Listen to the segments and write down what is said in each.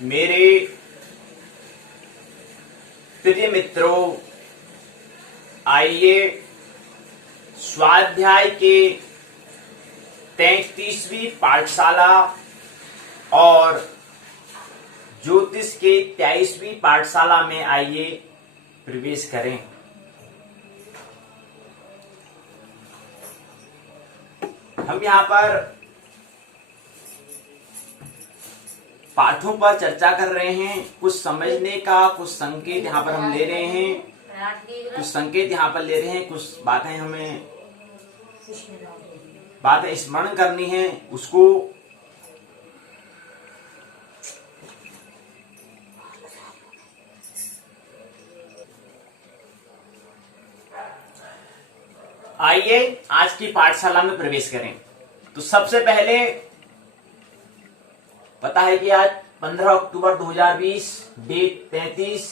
मेरे प्रिय मित्रों, आइए स्वाध्याय के 33वीं पाठशाला और ज्योतिष के 23वीं पाठशाला में आइए प्रवेश करें। हम यहाँ पर पाठों पर चर्चा कर रहे हैं। कुछ समझने का कुछ संकेत यहाँ पर हम ले रहे हैं, कुछ संकेत यहाँ पर ले रहे हैं, कुछ बातें हमें स्मरण करनी है। उसको आइए आज की पाठशाला में प्रवेश करें। तो सबसे पहले पता है कि आज 15 अक्टूबर 2020, डेट 33,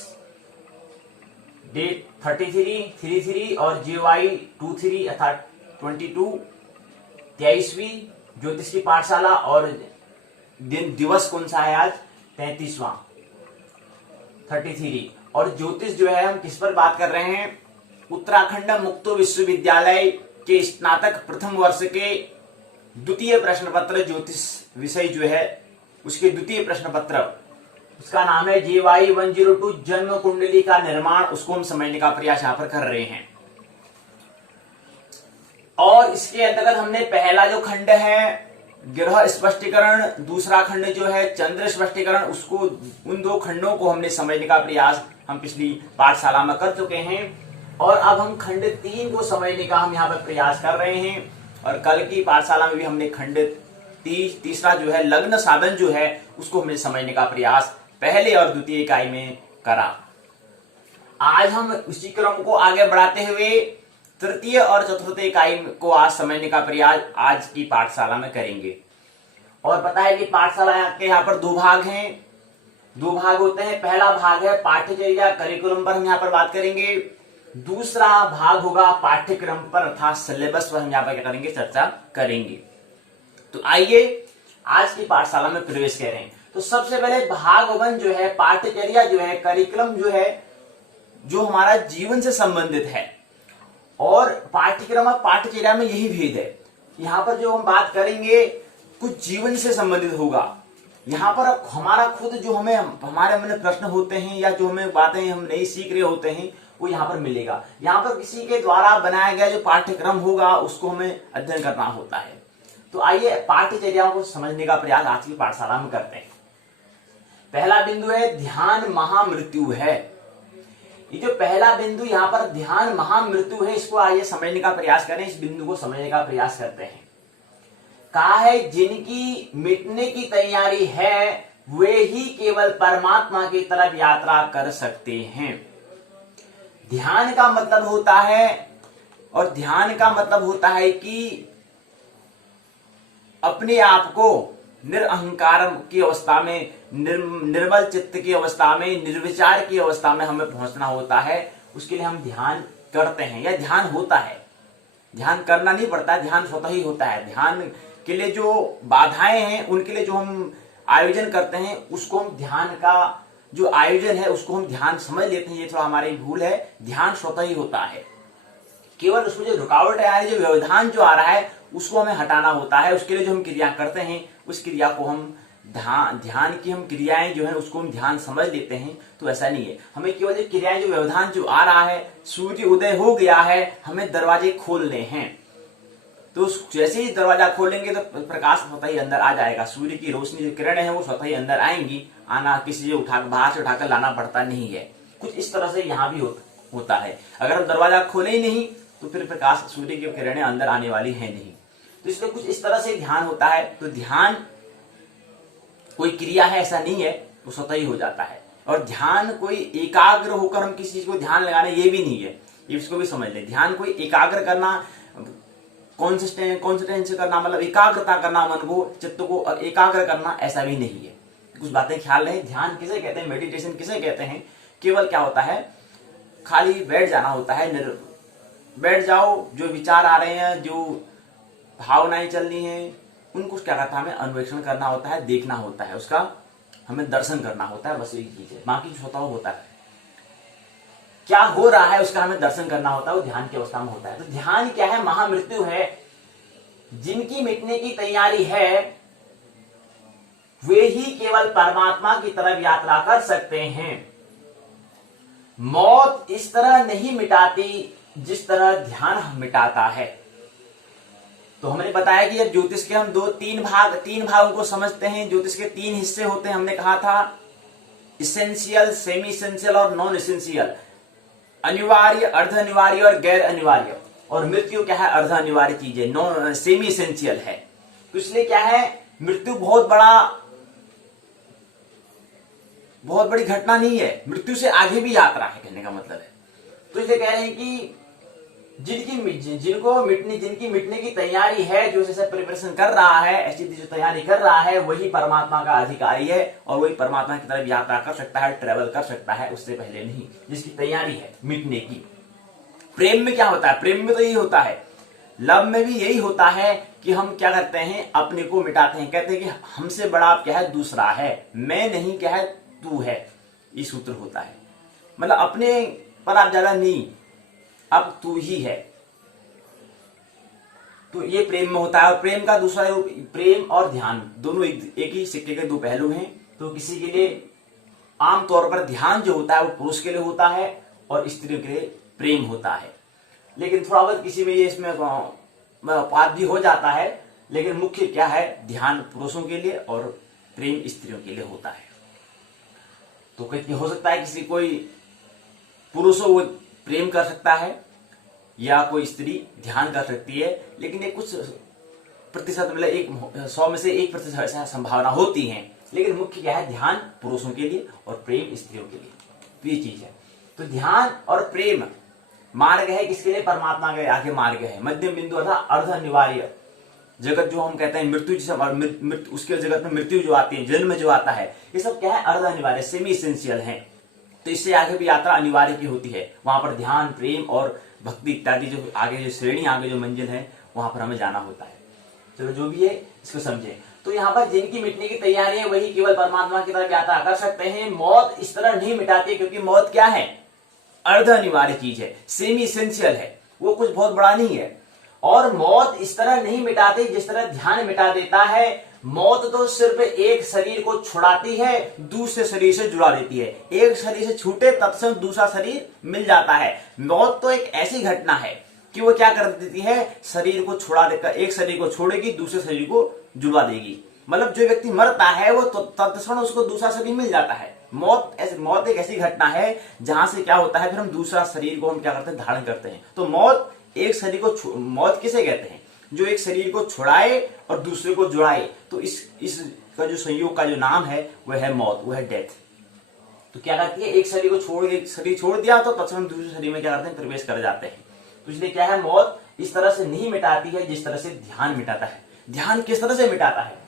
डेट 33 और GY 23 अर्थात 22, 23वीं ज्योतिष की पाठशाला। और दिवस कौन सा है आज? 33वां, 33। और ज्योतिष जो है हम किस पर बात कर रहे हैं? उत्तराखंड मुक्त विश्वविद्यालय के स्नातक प्रथम वर्ष के द्वितीय प्रश्न पत्र ज्योतिष विषय जो है उसके द्वितीय प्रश्न पत्र, उसका नाम है GY 102 जन्म कुंडली का निर्माण। उसको हम समझने का प्रयास यहाँ पर कर रहे हैं। और इसके अंतर्गत हमने पहला जो खंड है ग्रह स्पष्टीकरण, दूसरा खंड जो है चंद्र स्पष्टीकरण, उसको उन दो खंडों को हमने समझने का प्रयास हम पिछली पाठशाला में कर चुके हैं। और अब हम खंड 3 को समझने का हम यहाँ पर प्रयास कर रहे हैं। और कल की पाठशाला में भी हमने खंड तीसरा जो है लग्न साधन जो है उसको हमने समझने का प्रयास पहले और द्वितीय इकाई में करा। आज हम उसी क्रम को आगे बढ़ाते हुए तृतीय और चतुर्थ इकाई को आज समझने का प्रयास आज की पाठशाला में करेंगे। और पता है कि पाठशाला के यहाँ पर 2 भाग हैं, 2 भाग होते हैं। पहला भाग है पाठ्यचर्या करिकुलम पर, हम यहाँ पर बात करेंगे। दूसरा भाग होगा पाठ्यक्रम पर अर्थात सिलेबस पर, हम यहाँ पर क्या करेंगे? चर्चा करेंगे। तो आइए आज की पाठशाला में प्रवेश करें। तो सबसे पहले भाग 1 जो है पाठ्यचर्या जो है करिकुलम जो है जो हमारा जीवन से संबंधित है। और पाठ्यक्रम और पाठ्यचर्या में यही भेद है। यहाँ पर जो हम बात करेंगे कुछ जीवन से संबंधित होगा। यहाँ पर हमारा खुद जो हमारे मन में प्रश्न होते हैं या जो हमें बातें हम नहीं सीख रहे होते हैं वो यहाँ पर मिलेगा। यहाँ पर किसी के द्वारा बनाया गया जो पाठ्यक्रम होगा उसको हमें अध्ययन करना होता है। तो आइए पाठ्यचर्या को समझने का प्रयास आज की पाठशाला में करते हैं। पहला बिंदु है ध्यान महामृत्यु है। ये जो पहला बिंदु यहाँ पर ध्यान महामृत्यु है, इसको आइए समझने का प्रयास करें। इस बिंदु को समझने का प्रयास करते हैं। कहा है जिनकी मिटने की तैयारी है वे ही केवल परमात्मा की तरफ यात्रा कर सकते हैं। ध्यान का मतलब होता है, और ध्यान का मतलब होता है कि अपने आप को निरअहंकार की अवस्था में, निर्मल चित्त की अवस्था में, निर्विचार की अवस्था में हमें पहुंचना होता है। उसके लिए हम ध्यान करते हैं या ध्यान होता है। ध्यान करना नहीं पड़ता, ध्यान स्वतः ही होता है। ध्यान के लिए जो बाधाएं हैं उनके लिए जो हम आयोजन करते हैं उसको हम ध्यान का जो आयोजन है उसको हम ध्यान समझ लेते हैं। ये थोड़ा हमारी भूल है। ध्यान स्वतः ही होता है, केवल उसमें जो रुकावट आ रही है, जो व्यवधान जो आ रहा है उसको हमें हटाना होता है। उसके लिए जो हम क्रिया करते हैं उस क्रिया को हम ध्यान की हम क्रियाएं जो है उसको हम ध्यान समझ लेते हैं। तो ऐसा नहीं है, हमें केवल जो क्रियाएं जो व्यवधान जो आ रहा है, सूर्य उदय हो गया है, हमें दरवाजे खोलने हैं। तो जैसे ही दरवाजा खोलेंगे तो प्रकाश स्वतः ही अंदर आ जाएगा। सूर्य की रोशनी जो किरणें हैं वो स्वतः ही अंदर आएंगी। आना किसी से बाहर से उठाकर लाना पड़ता नहीं है। कुछ इस तरह से यहाँ भी होता है। अगर हम दरवाजा खोले ही नहीं तो फिर प्रकाश सूर्य की किरणें अंदर आने वाली है नहीं। तो इसलिए कुछ इस तरह से ध्यान होता है। तो ध्यान कोई क्रिया है ऐसा नहीं है, वो स्वतः ही हो जाता है। और ध्यान कोई एकाग्र होकर हम किसी चीज को ध्यान लगाने ये भी नहीं है, इसको भी समझ ले। ध्यान कोई एकाग्र करना, कॉन्सेंट्रेशन करना, मतलब एकाग्रता करना, मन को चित्त को एकाग्र करना, ऐसा भी नहीं है। कुछ बातें ख्याल रहे। ध्यान किसे कहते हैं, मेडिटेशन किसे कहते हैं? केवल क्या होता है, खाली बैठ जाना होता है। बैठ जाओ, जो विचार आ रहे हैं, जो भावनाएं चल रही हैं, उनको क्या करता है, हमें अन्वेषण करना होता है, देखना होता है, उसका हमें दर्शन करना होता है, बस यही चीज है। बाकी जो होता है वो होता है, क्या हो रहा है उसका हमें दर्शन करना होता है, वो ध्यान की अवस्था में होता है। तो ध्यान क्या है? महामृत्यु है। जिनकी मिटने की तैयारी है वे ही केवल परमात्मा की तरफ यात्रा कर सकते हैं। मौत इस तरह नहीं मिटाती जिस तरह ध्यान मिटाता है। तो हमने बताया कि अब ज्योतिष के हम तीन भागों को समझते हैं। ज्योतिष के 3 हिस्से होते हैं। हमने कहा था इसेंशियल, सेमी इसेंशियल और नॉन इसेंशियल, अनिवार्य, अर्ध अनिवार्य और गैर अनिवार्य। और मृत्यु क्या है? अर्ध अनिवार्य चीज है, नॉन सेमी इसेंशियल है। तो इसलिए क्या है, मृत्यु बहुत बड़ी घटना नहीं है, मृत्यु से आगे भी यात्रा है, कहने का मतलब है। तो इसे कह रहे हैं कि जिनकी मिटने की तैयारी है, जो जैसे प्रिपरेशन कर रहा है, ऐसी जो तैयारी कर रहा है, वही परमात्मा का अधिकारी है और वही परमात्मा की तरफ यात्रा कर सकता है, ट्रेवल कर सकता है, उससे पहले नहीं, जिसकी तैयारी है मिटने की। प्रेम में क्या होता है? प्रेम में तो यही होता है, लव में भी यही होता है कि हम क्या करते हैं, अपने को मिटाते हैं। कहते हैं कि हमसे बड़ा क्या है? दूसरा है, मैं नहीं क्या है, तू है। ये सूत्र होता है, मतलब अपने पर आप ज्यादा नहीं, अब तू ही है। तो ये प्रेम में होता है। और प्रेम का दूसरा रूप, प्रेम और ध्यान दोनों एक ही सिक्के के 2 पहलू हैं। तो किसी के लिए आमतौर पर ध्यान जो होता है वो पुरुष के लिए होता है और स्त्रियों के लिए प्रेम होता है। लेकिन थोड़ा बहुत किसी में ये इसमें पात भी हो जाता है, लेकिन मुख्य क्या है, ध्यान पुरुषों के लिए और प्रेम स्त्रियों के लिए होता है। तो हो सकता है किसी कोई पुरुष वो प्रेम कर सकता है या कोई स्त्री ध्यान कर सकती है, लेकिन ये कुछ प्रतिशत, मतलब 100 में से 1% ऐसा संभावना होती है। लेकिन मुख्य क्या है, ध्यान पुरुषों के लिए और प्रेम स्त्रियों के लिए। तो ये चीज है। तो ध्यान और प्रेम मार्ग है किसके लिए? परमात्मा के आगे मार्ग है, मध्यम बिंदु अर्थात अर्ध अनिवार्य जगत जो हम कहते हैं मृत्यु, जिसे उसके जगत में मृत्यु जो आती है, जन्म जो आता है, ये सब क्या है? अर्ध अनिवार्य, सेमी इसेंशियल है। तो इससे आगे भी यात्रा अनिवार्य की होती है। वहां पर ध्यान, प्रेम और भक्ति इत्यादि जो आगे जो श्रेणी, आगे जो मंजिल है, वहां पर हमें जाना होता है। चलो जो भी है इसको समझे। तो यहाँ पर जिनकी मिटने की तैयारी है वही केवल परमात्मा की तरफ यात्रा कर सकते हैं। मौत इस तरह नहीं मिटाती, क्योंकि मौत क्या है? अर्ध अनिवार्य चीज है, सेमी इसेंशियल है, वो कुछ बहुत बड़ा नहीं है। और मौत इस तरह नहीं मिटाती जिस तरह ध्यान मिटा देता है। मौत तो सिर्फ एक शरीर को छुड़ाती है, दूसरे शरीर से जुड़ा देती है। एक शरीर से छूटे तत्क्षण दूसरा शरीर मिल जाता है। मौत तो एक ऐसी घटना है कि वो क्या कर देती है, शरीर को छुड़ा देकर, एक शरीर को छोड़ेगी, दूसरे शरीर को जुड़वा देगी। मतलब जो व्यक्ति मरता है वो तो तत्क्षण उसको दूसरा शरीर मिल जाता है। मौत एक ऐसी घटना है जहां से क्या होता है, फिर हम दूसरा शरीर को हम क्या करते हैं, धारण करते हैं। तो मौत एक शरीर को, मौत किसे कहते हैं? जो एक शरीर को छुड़ाए और दूसरे को जुड़ाए। तो इस का जो संयोग का जो नाम है वह है मौत, वह है डेथ। तो क्या करती है, एक शरीर को एक शरीर छोड़ दिया तो तत्क्षण दूसरे शरीर में क्या करते हैं, प्रवेश कर जाते हैं। तो इसलिए क्या है, मौत इस तरह से नहीं मिटाती है जिस तरह से ध्यान मिटाता है। ध्यान किस तरह से मिटाता है?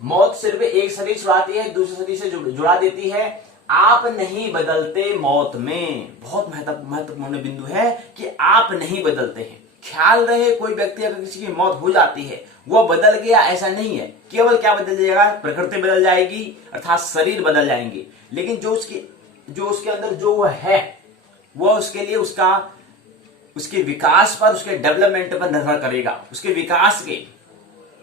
मौत सिर्फ एक शरीर छुड़ाती है, दूसरे शरीर से जुड़ा देती है। आप नहीं बदलते मौत में, बहुत महत्वपूर्ण बिंदु है कि आप नहीं बदलते हैं। ख्याल रहे, कोई व्यक्ति अगर किसी की मौत हो जाती है वो बदल गया, ऐसा नहीं है। केवल क्या बदल जाएगा, प्रकृति बदल जाएगी, अर्थात शरीर बदल जाएंगे। लेकिन जो उसके अंदर जो वो है, वो उसके लिए उसके विकास पर, उसके डेवलपमेंट पर निर्भर करेगा। उसके विकास के,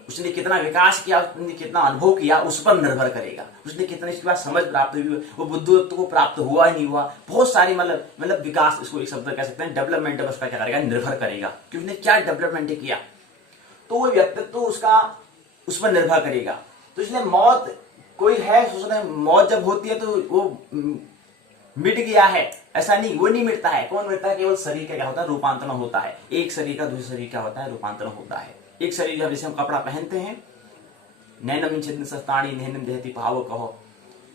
उसने कितना विकास किया, उसने कितना अनुभव किया, उस पर निर्भर करेगा। उसने कितने इसके बाद समझ प्राप्त हुई, वो बुद्धित्व को प्राप्त हुआ नहीं हुआ, बहुत सारी मतलब विकास, इसको एक शब्द कह सकते हैं, डेवलपमेंट पर उसका क्या करेगा, निर्भर करेगा कि उसने क्या डेवलपमेंट किया। तो वो व्यक्तित्व उसका उस पर निर्भर करेगा। तो इसलिए मौत कोई है, सोचना मौत जब होती है तो वो मिट गया है, ऐसा नहीं, वो नहीं मिटता है। कौन मिटता है? केवल शरीर का क्या होता है, रूपांतरण होता है। एक शरीर का दूसरे शरीर क्या होता है, रूपांतरण होता है। एक शरीर जब जैसे हम कपड़ा पहनते हैं, नैनम छिन्न सस्तानी नैनम देहती भाव कहो,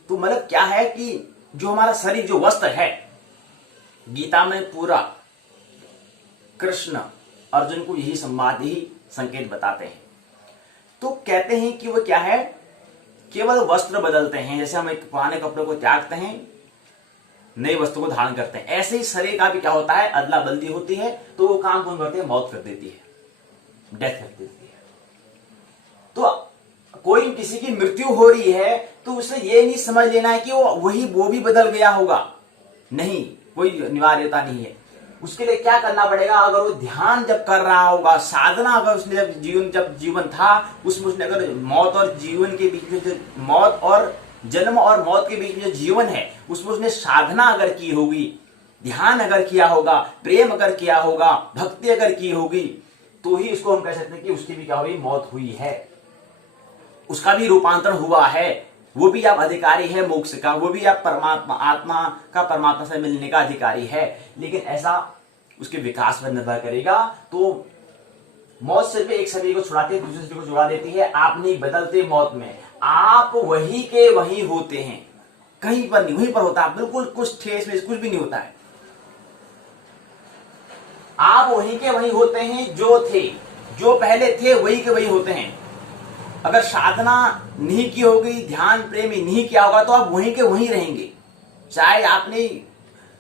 तो मतलब क्या है कि जो हमारा शरीर, जो वस्त्र है, गीता में पूरा कृष्ण अर्जुन को यही संवाद, यही संकेत बताते हैं। तो कहते हैं कि वो क्या है, केवल वस्त्र बदलते हैं। जैसे हम एक पुराने कपड़े को त्यागते हैं, नए वस्त्र को धारण करते हैं, ऐसे ही शरीर का भी क्या होता है, अदला बदली होती है। तो वो काम कौन करती है, मौत कर देती है, डेथ कर देती है। तो कोई किसी की मृत्यु हो रही है तो उसे ये नहीं समझ लेना है कि वो भी बदल गया होगा, नहीं, कोई अनिवार्यता नहीं है। उसके लिए क्या करना पड़ेगा, अगर वो ध्यान जब कर रहा होगा, साधना अगर उसने जब जीवन था उसमें उसने अगर मौत और जीवन के बीच में जो मौत और जन्म और मौत के बीच में जो जीवन है उसमें उसने साधना अगर की होगी, ध्यान अगर किया होगा, प्रेम अगर किया होगा, भक्ति अगर की होगी, तो ही उसको हम कह सकते हैं कि उसकी भी क्या हुई, मौत हुई है, उसका भी रूपांतरण हुआ है, वो भी आप अधिकारी है मोक्ष का, वो भी आप परमात्मा आत्मा का परमात्मा से मिलने का अधिकारी है। लेकिन ऐसा उसके विकास पर निर्भर करेगा। तो मौत से भी एक शरीर को छुड़ाती है, दूसरे शरीर को छुड़ा देती है। आप नहीं बदलते मौत में, आप वही के वही होते हैं, कहीं पर नहीं, वहीं पर होता है, बिल्कुल कुछ ठेस में कुछ भी नहीं होता है। आप वहीं के वहीं होते हैं, जो थे, जो पहले थे वही के वही होते हैं। अगर साधना नहीं की होगी, ध्यान प्रेम नहीं किया होगा तो आप वहीं के वहीं रहेंगे। चाहे आपने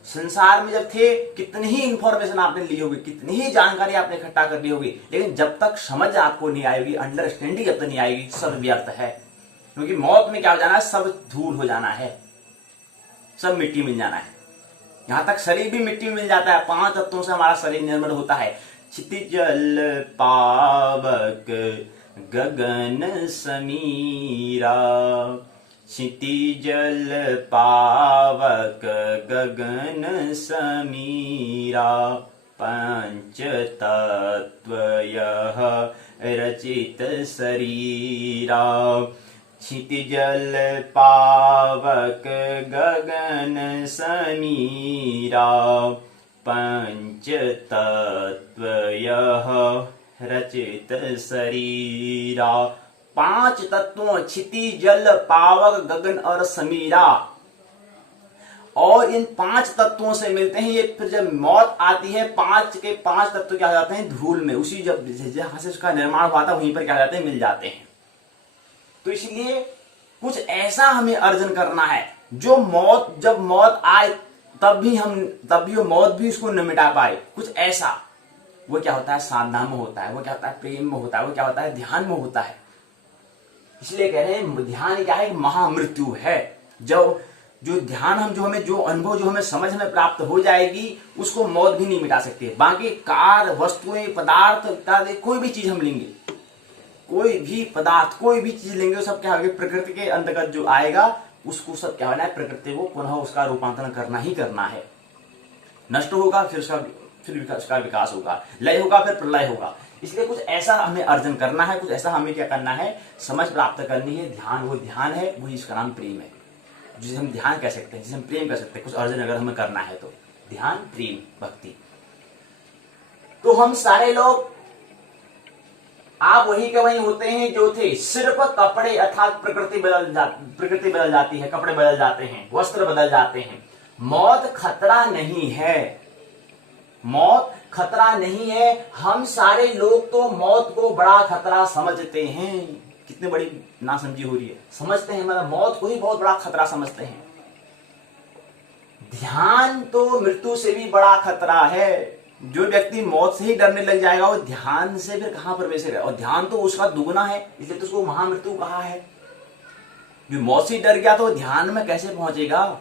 संसार में जब थे कितनी ही इंफॉर्मेशन आपने ली होगी, कितनी ही जानकारी आपने इकट्ठा कर ली होगी, लेकिन जब तक समझ आपको नहीं आएगी, अंडरस्टैंडिंग जब तक नहीं आएगी, सब व्यर्थ है। क्योंकि मौत में क्या हो जाना है, सब धूल हो जाना है, सब मिट्टी मिल जाना है। यहां तक शरीर भी मिट्टी में मिल जाता है। 5 तत्वों से हमारा शरीर निर्मित होता है। क्षितिज जल पावक गगन समीरा, क्षितिज जल पावक गगन समीरा, पंच तत्व यह रचित शरीरा, क्षितिज जल पावक गगन समीरा, पंच तत्व यह रचित शरीरा। 5 तत्वों, क्षिति जल पावक गगन और समीरा, और इन 5 तत्वों से मिलते हैं ये। फिर जब मौत आती है, 5 के 5 तत्व क्या हो जाते हैं, धूल में, उसी जहां से उसका निर्माण हुआ था वहीं पर क्या हो जाते हैं, मिल जाते हैं। तो इसलिए कुछ ऐसा हमें अर्जन करना है जो जब मौत आए तब भी वो मौत भी उसको न मिटा पाए। कुछ ऐसा, वो क्या होता है, साधना में होता है, वो क्या होता है, प्रेम में होता है, वो क्या होता है, ध्यान में होता है। इसलिए कह रहे हैं ध्यान क्या है, महामृत्यु है। जो ध्यान हमें जो अनुभव, जो हमें समझ में प्राप्त हो जाएगी, उसको मौत भी नहीं मिटा सकती है। बाकी कार, वस्तुएं, पदार्थ इत्यादि कोई भी चीज हम लेंगे, कोई भी पदार्थ, कोई भी चीज लेंगे, सब क्या होगा, प्रकृति के अंतर्गत जो आएगा उसको सब क्या होना है, प्रकृति को पुनः उसका रूपांतरण करना ही करना है। नष्ट होगा फिर उसका विकास होगा, लय होगा फिर प्रलय होगा। इसलिए कुछ ऐसा हमें अर्जन करना है, कुछ ऐसा हमें क्या करना है, समझ प्राप्त करनी है। ध्यान, वो ध्यान है, वही इसका नाम प्रेम है, जिसे हम ध्यान कह सकते हैं, जिसे हम प्रेम कह सकते हैं। कुछ अर्जन अगर हमें करना है तो ध्यान, प्रेम, भक्ति। तो हम सारे लोग, आप वही के वही होते हैं जो थे, सिर्फ कपड़े अर्थात प्रकृति बदल जाती है, कपड़े बदल जाते हैं, वस्त्र बदल जाते हैं। मौत खतरा नहीं है, मौत खतरा नहीं है। हम सारे लोग तो मौत को बड़ा खतरा समझते हैं। कितनी बड़ी नासमझी हो रही है, समझते हैं, मतलब मौत को ही बहुत बड़ा खतरा समझते हैं। ध्यान तो मृत्यु से भी बड़ा खतरा है। जो व्यक्ति मौत से ही डरने लग जाएगा वो ध्यान से फिर कहां प्रवेश करेगा, और ध्यान तो उसका दुगना है, इसलिए तो उसको महामृत्यु कहा है। जो मौत से ही डर गया तो ध्यान में कैसे पहुंचेगा।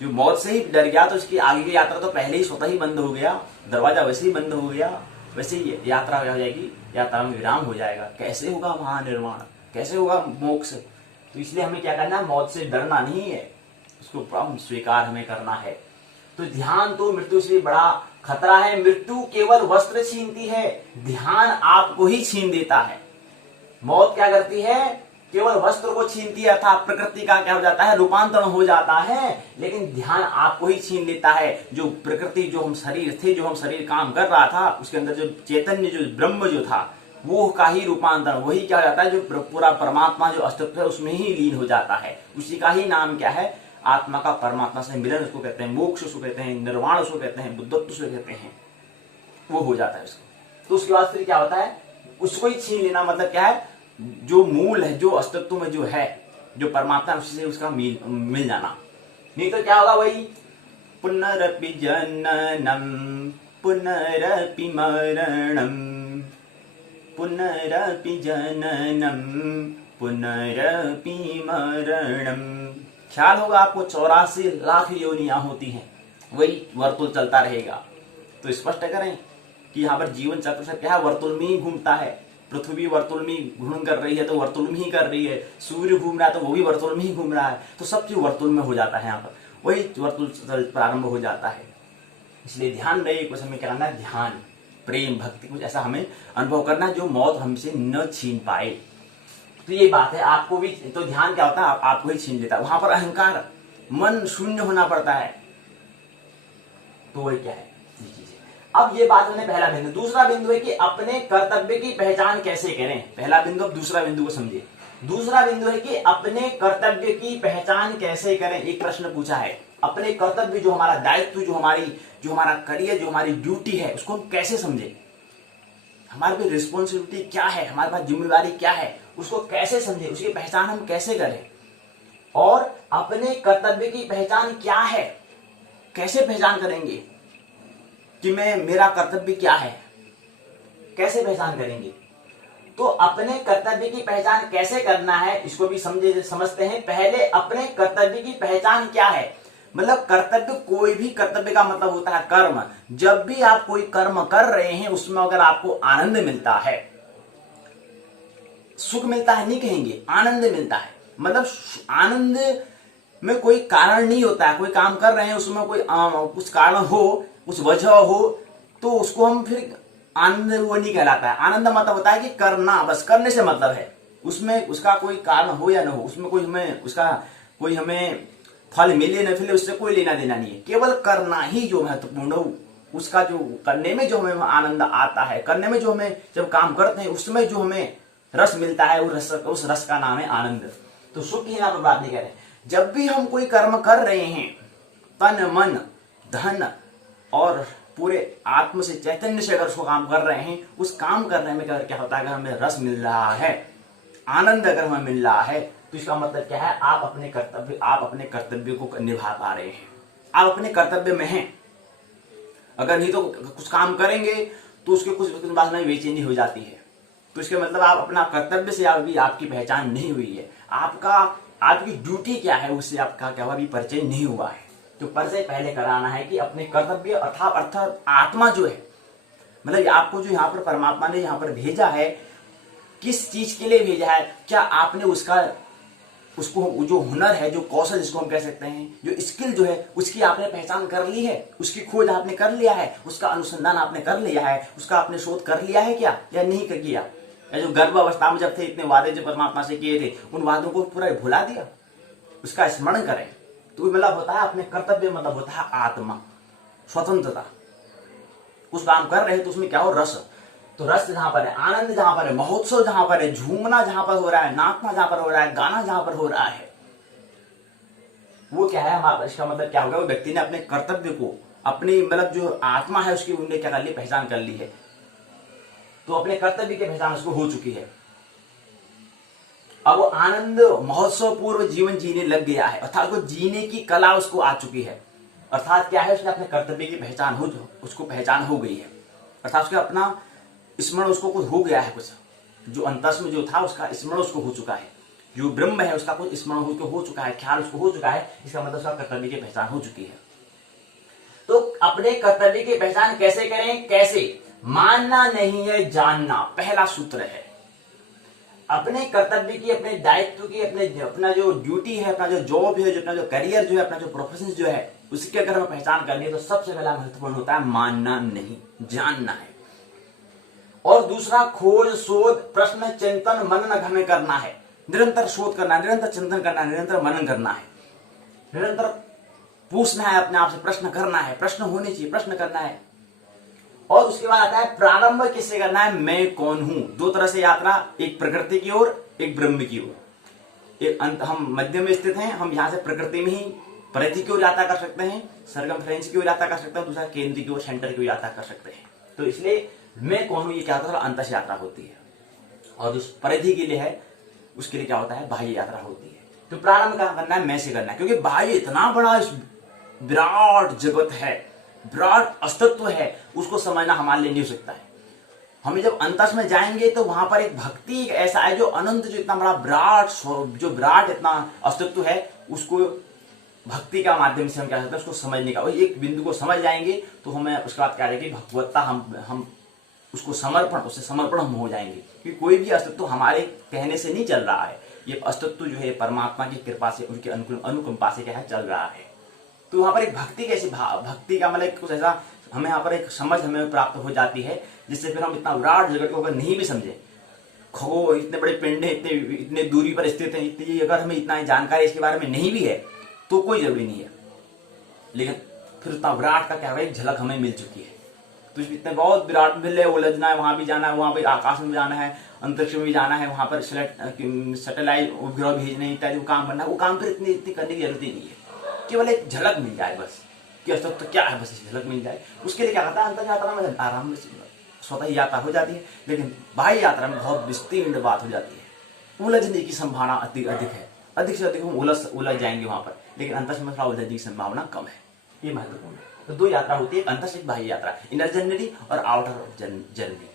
जो मौत से ही डर गया तो उसकी आगे की यात्रा तो पहले ही स्वतः ही बंद हो गया, दरवाजा वैसे ही बंद हो गया, वैसे ही यात्रा हो जाएगी, यात्रा में विराम हो जाएगा। कैसे होगा महानिर्वाण, कैसे होगा मोक्ष। तो इसलिए हमें क्या करना है, मौत से डरना नहीं है, उसको स्वीकार हमें करना है। तो ध्यान तो मृत्यु से बड़ा खतरा है। मृत्यु केवल वस्त्र छीनती है, ध्यान आपको ही छीन देता है। मौत क्या करती है, केवल वस्त्र को छीनती है, अर्थात प्रकृति का क्या हो जाता है, रूपांतरण हो जाता है। लेकिन ध्यान आपको ही छीन लेता है। जो प्रकृति, जो हम शरीर थे, जो हम शरीर काम कर रहा था, उसके अंदर जो चैतन्य, जो ब्रह्म जो था, वो का ही रूपांतरण, वही क्या हो जाता है, जो पूरा परमात्मा जो अस्तित्व है उसमें ही लीन हो जाता है। उसी का ही नाम क्या है, आत्मा का परमात्मा से मिलन उसको कहते हैं, मोक्ष उसको कहते हैं, निर्वाण उसको कहते हैं, बुद्धत्व उसको कहते हैं। वो हो जाता है उसको। तो उसके बाद फिर क्या होता है, उसको ही छीन लेना, मतलब क्या है, जो मूल है, जो अस्तित्व में जो है, जो परमात्मा, उसी से उसका मिल जाना। नहीं तो क्या होगा, वही पुनरपि जननम पुनरपि मरणम, पुनरपि जननम पुनरपि मरणम। ख्याल होगा आपको 84 लाख योनियां होती हैं, वही वर्तुल चलता रहेगा। तो स्पष्ट करें कि यहाँ पर जीवन चक्र से क्या है, वर्तुल में ही घूमता है। पृथ्वी वर्तुल में घूर्णन कर रही है तो वर्तुल में ही कर रही है, सूर्य घूम रहा है तो वो भी वर्तुल में ही घूम रहा है, तो सब चीज वर्तुल में हो जाता है। यहाँ पर वही वर्तुल प्रारंभ हो जाता है। इसलिए ध्यान रहे, कुछ हमें क्या करना है, ध्यान, प्रेम, भक्ति, कुछ ऐसा हमें अनुभव करना जो मौत हमसे न छीन पाए। तो ये बात है, आपको भी तो ध्यान क्या होता है, आपको ही छीन लेता है। वहां पर अहंकार, मन शून्य होना पड़ता है। तो वही क्या है, ये चीज है। अब ये बात हमने पहला बिंदु। दूसरा बिंदु है कि अपने कर्तव्य की पहचान कैसे करें। पहला बिंदु, अब दूसरा बिंदु को समझिए। दूसरा बिंदु है कि अपने कर्तव्य की पहचान कैसे करें। एक प्रश्न पूछा है, अपने कर्तव्य, जो हमारा दायित्व, जो हमारा करियर, जो हमारी ड्यूटी है, उसको हम कैसे समझे। हमारे पास रिस्पॉन्सिबिलिटी क्या है, हमारे पास जिम्मेदारी क्या है, उसको कैसे समझे, उसकी पहचान हम कैसे करें। और अपने कर्तव्य की पहचान क्या है, कैसे पहचान करेंगे कि मेरा कर्तव्य क्या है, कैसे पहचान करेंगे। तो अपने कर्तव्य की पहचान कैसे करना है, इसको भी समझते हैं। पहले अपने कर्तव्य की पहचान क्या है, मतलब कर्तव्य, कोई भी कर्तव्य का मतलब होता है कर्म। जब भी आप कोई कर्म कर रहे हैं, उसमें अगर आपको आनंद मिलता है, सुख मिलता है नहीं कहेंगे, आनंद मिलता है, मतलब आनंद में कोई कारण नहीं होता है। कोई काम कर रहे हैं, उसमें कोई कुछ कारण हो, कुछ वजह हो, तो उसको हम फिर आनंद वो नहीं कहलाता है। आनंद मतलब होता है कि करना, बस करने से मतलब है, उसमें उसका कोई कारण हो या न हो, उसमें कोई हमें फल मिले न मिले, उससे कोई लेना देना नहीं है। केवल करना ही जो महत्वपूर्ण हो, उसका जो करने में जो हमें आनंद आता है, करने में जो हमें जब काम करते हैं उसमें जो हमें रस मिलता है, उस रस का नाम है आनंद। तो सुख की यहाँ पर बात नहीं कर रहे। जब भी हम कोई कर्म कर रहे हैं, तन मन धन और पूरे आत्म से, चैतन्य से अगर उसको काम कर रहे हैं, उस काम करने में क्या होता है, अगर हमें रस मिल रहा है, आनंद अगर हमें मिल रहा है, तो इसका मतलब क्या है, आप अपने कर्तव्य को निभा पा रहे हैं, आप अपने कर्तव्य में हैं। अगर नहीं तो कुछ काम करेंगे तो उसके कुछ बाद में बेचैनी हो जाती है। तो इसके मतलब आप अपना कर्तव्य से अभी आपकी पहचान नहीं हुई है, आपकी ड्यूटी क्या है उससे आपका क्या हुआ, अभी परिचय नहीं हुआ है। तो परिचय पहले कराना है कि अपने कर्तव्य अर्थात आत्मा जो है, मतलब आपको जो यहाँ पर परमात्मा ने यहाँ पर भेजा है, किस चीज के लिए भेजा है, क्या आपने उसको जो हुनर है, जो कौशल जिसको हम कह सकते हैं, जो स्किल जो है, उसकी आपने पहचान कर ली है, उसकी खोज आपने कर लिया है, उसका अनुसंधान आपने कर लिया है, उसका आपने शोध कर लिया है क्या, या नहीं कर किया। या जो गर्भ अवस्था में जब थे, इतने वादे जो परमात्मा से किए थे, उन वादों को पूरा भुला दिया, उसका स्मरण करें। तो मतलब होता है अपने कर्तव्य, मतलब होता है आत्मा, स्वतंत्रता। उस काम कर रहे हैं तो उसमें क्या हो, रस। तो रस जहां पर है, आनंद जहां पर है, महोत्सव जहां पर है, झूमना जहां पर हो रहा है, नाचना जहां पर हो रहा है, गाना जहां पर हो रहा है, वो क्या है हमारा। इसका मतलब क्या होगा, वो व्यक्ति ने अपने कर्तव्य को, अपनी मतलब जो आत्मा है उसकी उन्हें क्या कर ली, पहचान कर ली है। तो अपने कर्तव्य की पहचान उसको हो चुकी है। अब वो आनंद महोत्सव पूर्व जीवन जीने लग गया है, अर्थात वो जीने की कला उसको आ चुकी है। अर्थात क्या है, उसने अपने कर्तव्य की पहचान उसको पहचान हो गई है, अर्थात उसका अपना स्मरण उसको कुछ हो गया है, कुछ जो अंतस में जो था उसका स्मरण उसको हो चुका है, जो ब्रह्म है उसका कुछ स्मरण उसको हो चुका है, ख्याल उसको हो चुका है। इसका मतलब उसका कर्तव्य की पहचान हो चुकी है। तो अपने कर्तव्य की पहचान कैसे करें, कैसे, मानना नहीं है जानना, पहला सूत्र है। अपने कर्तव्य की, अपने दायित्व की, अपना जो ड्यूटी है, अपना जो जॉब है, अपना जो करियर जो है, अपना जो प्रोफेशन जो है, उसकी अगर हमें पहचान करनी है तो सबसे पहला महत्वपूर्ण होता है मानना नहीं, जानना है। और दूसरा, खोज शोध प्रश्न चिंतन मनन हमें करना है, निरंतर शोध करना है, निरंतर चिंतन करना है, निरंतर मनन करना है, निरंतर पूछना है अपने आप से, प्रश्न करना है, प्रश्न होने चाहिए, प्रश्न करना है। और उसके बाद आता है प्रारंभ किससे करना है, मैं कौन हूं। दो तरह से यात्रा, एक प्रकृति की ओर, एक ब्रह्म की ओर। एक हम मध्य में स्थित हैं, हम यहाँ से प्रकृति में ही परिधि की ओर यात्रा कर सकते हैं, सरकमफ्रेंस की ओर यात्रा कर सकते हैं, दूसरा केंद्र की ओर, सेंटर की ओर यात्रा कर सकते हैं। तो इसलिए मैं कौन हूं ये क्या होता है, अंतस यात्रा होती है। और जो परिधि के लिए है उसके लिए क्या होता है, बाह्य यात्रा होती है। तो प्रारंभ क्या करना है, मैं से करना है, क्योंकि बाह्य इतना बड़ा विराट जगत है, विराट अस्तित्व है, उसको समझना हमारे लिए नहीं हो सकता है। हमें जब अंतस में जाएंगे तो वहां पर एक भक्ति एक ऐसा है जो अनंत, जो इतना बड़ा विराट इतना अस्तित्व है, उसको भक्ति का माध्यम से हम क्या करते हैं, उसको समझने का, एक बिंदु को समझ जाएंगे तो हमें उसके बाद क्या रहेगी, भगवत्ता, हम उसको समर्पण, उससे समर्पण हम हो जाएंगे। क्योंकि कोई भी अस्तित्व हमारे कहने से नहीं चल रहा है, ये अस्तित्व जो है परमात्मा की कृपा से, उनके अनुकंपा से क्या है, चल रहा है। तो वहां पर एक भक्ति कैसी, भक्ति का मतलब कुछ ऐसा हमें यहाँ पर एक समझ हमें प्राप्त हो जाती है, जिससे फिर हम इतना विराट जगत को अगर नहीं भी समझे, खगो इतने बड़े पिंड है, इतने दूरी पर स्थित है, इतनी अगर हमें इतना जानकारी इसके बारे में नहीं भी है तो कोई जरूरी नहीं है, लेकिन फिर उतना विराट का क्या है, एक झलक हमें मिल चुकी है। तो इतने बहुत विराट मिल रहे, उलझना है, वहां भी जाना है, वहां पर आकाश में जाना है, अंतरिक्ष में भी जाना है, वहां पर सैटेलाइट उपग्रह भेजने इत्यादि काम करना है, वो काम फिर इतनी करने की जरूरत ही नहीं है, केवल एक झलक मिल जाए बस कि अस्तित्व क्या है, बस इस झलक मिल जाए। उसके लिए क्या करता है, अंतर यात्रा में आराम से स्वतः ही यात्रा हो जाती है, लेकिन बाह्य यात्रा में बहुत विस्तीर्ण बात हो जाती है, उलझने की संभावना अधिक है, अधिक से अधिक हम उलझ जाएंगे वहां पर, लेकिन अंतर में थोड़ा उलझने की संभावना कम है, ये महत्वपूर्ण है। तो दो यात्रा होती है, अंतर से बाह्य यात्रा, इनर जर्नी और आउटर जर्नी।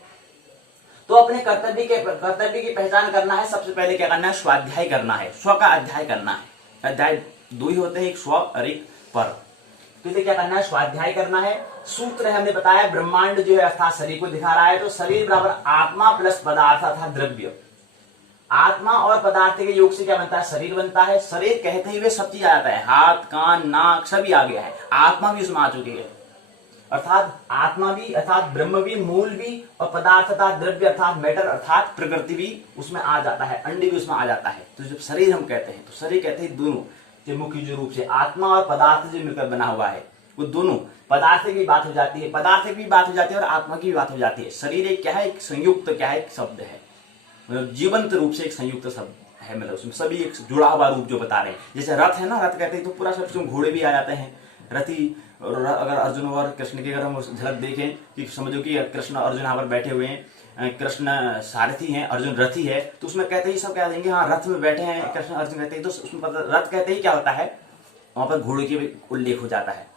तो अपने कर्तव्य की पहचान करना है, सबसे पहले क्या करना है, स्वाध्याय करना है, स्व का अध्याय करना है। अध्याय दो ही होते हैं, एक स्व और एक पर। तो इसे क्या करना है, स्वाध्याय करना है। सूत्र है, हमने बताया ब्रह्मांड जो है अर्थात शरीर को दिखा रहा है, तो शरीर बराबर आत्मा प्लस पदार्थ अर्थात द्रव्य। आत्मा और पदार्थ के योग से क्या बनता है, शरीर बनता है। शरीर कहते ही वे सब चीज आ जाता है, हाथ कान नाक सभी आ गया है, आत्मा भी उसमें आ चुकी है, अर्थात आत्मा भी अर्थात ब्रह्म भी, मूल भी, और पदार्थ अर्थात द्रव्य अर्थात मैटर अर्थात प्रकृति भी उसमें आ जाता है, अंड भी उसमें आ जाता है। तो जब शरीर हम कहते हैं तो शरीर कहते हैं दोनों जो मुख्य जो रूप से आत्मा और पदार्थ जो मिलकर बना हुआ है, वो दोनों पदार्थ की भी बात हो जाती है, पदार्थ की भी बात हो जाती है और आत्मा की भी बात हो जाती है। शरीर एक क्या है, एक संयुक्त क्या है, एक शब्द है, मतलब जीवंत रूप से एक संयुक्त शब्द है, मतलब उसमें सभी एक जुड़ा हुआ रूप जो बता रहे हैं। जैसे रथ है ना, रथ कहते हैं तो पूरा सब घोड़े भी आ जाते हैं, रथी। और अगर अर्जुन और कृष्ण की अगर हम झलक देखें कि समझो कि कृष्ण और अर्जुन यहाँ पर बैठे हुए हैं, कृष्ण सारथी हैं, अर्जुन रथी है, तो उसमें कहते ही सब कह देंगे हाँ रथ में बैठे हैं कृष्ण अर्जुन कहते हैं, तो उसमें रथ कहते ही क्या होता है, वहां पर घोड़े की उल्लेख हो जाता है।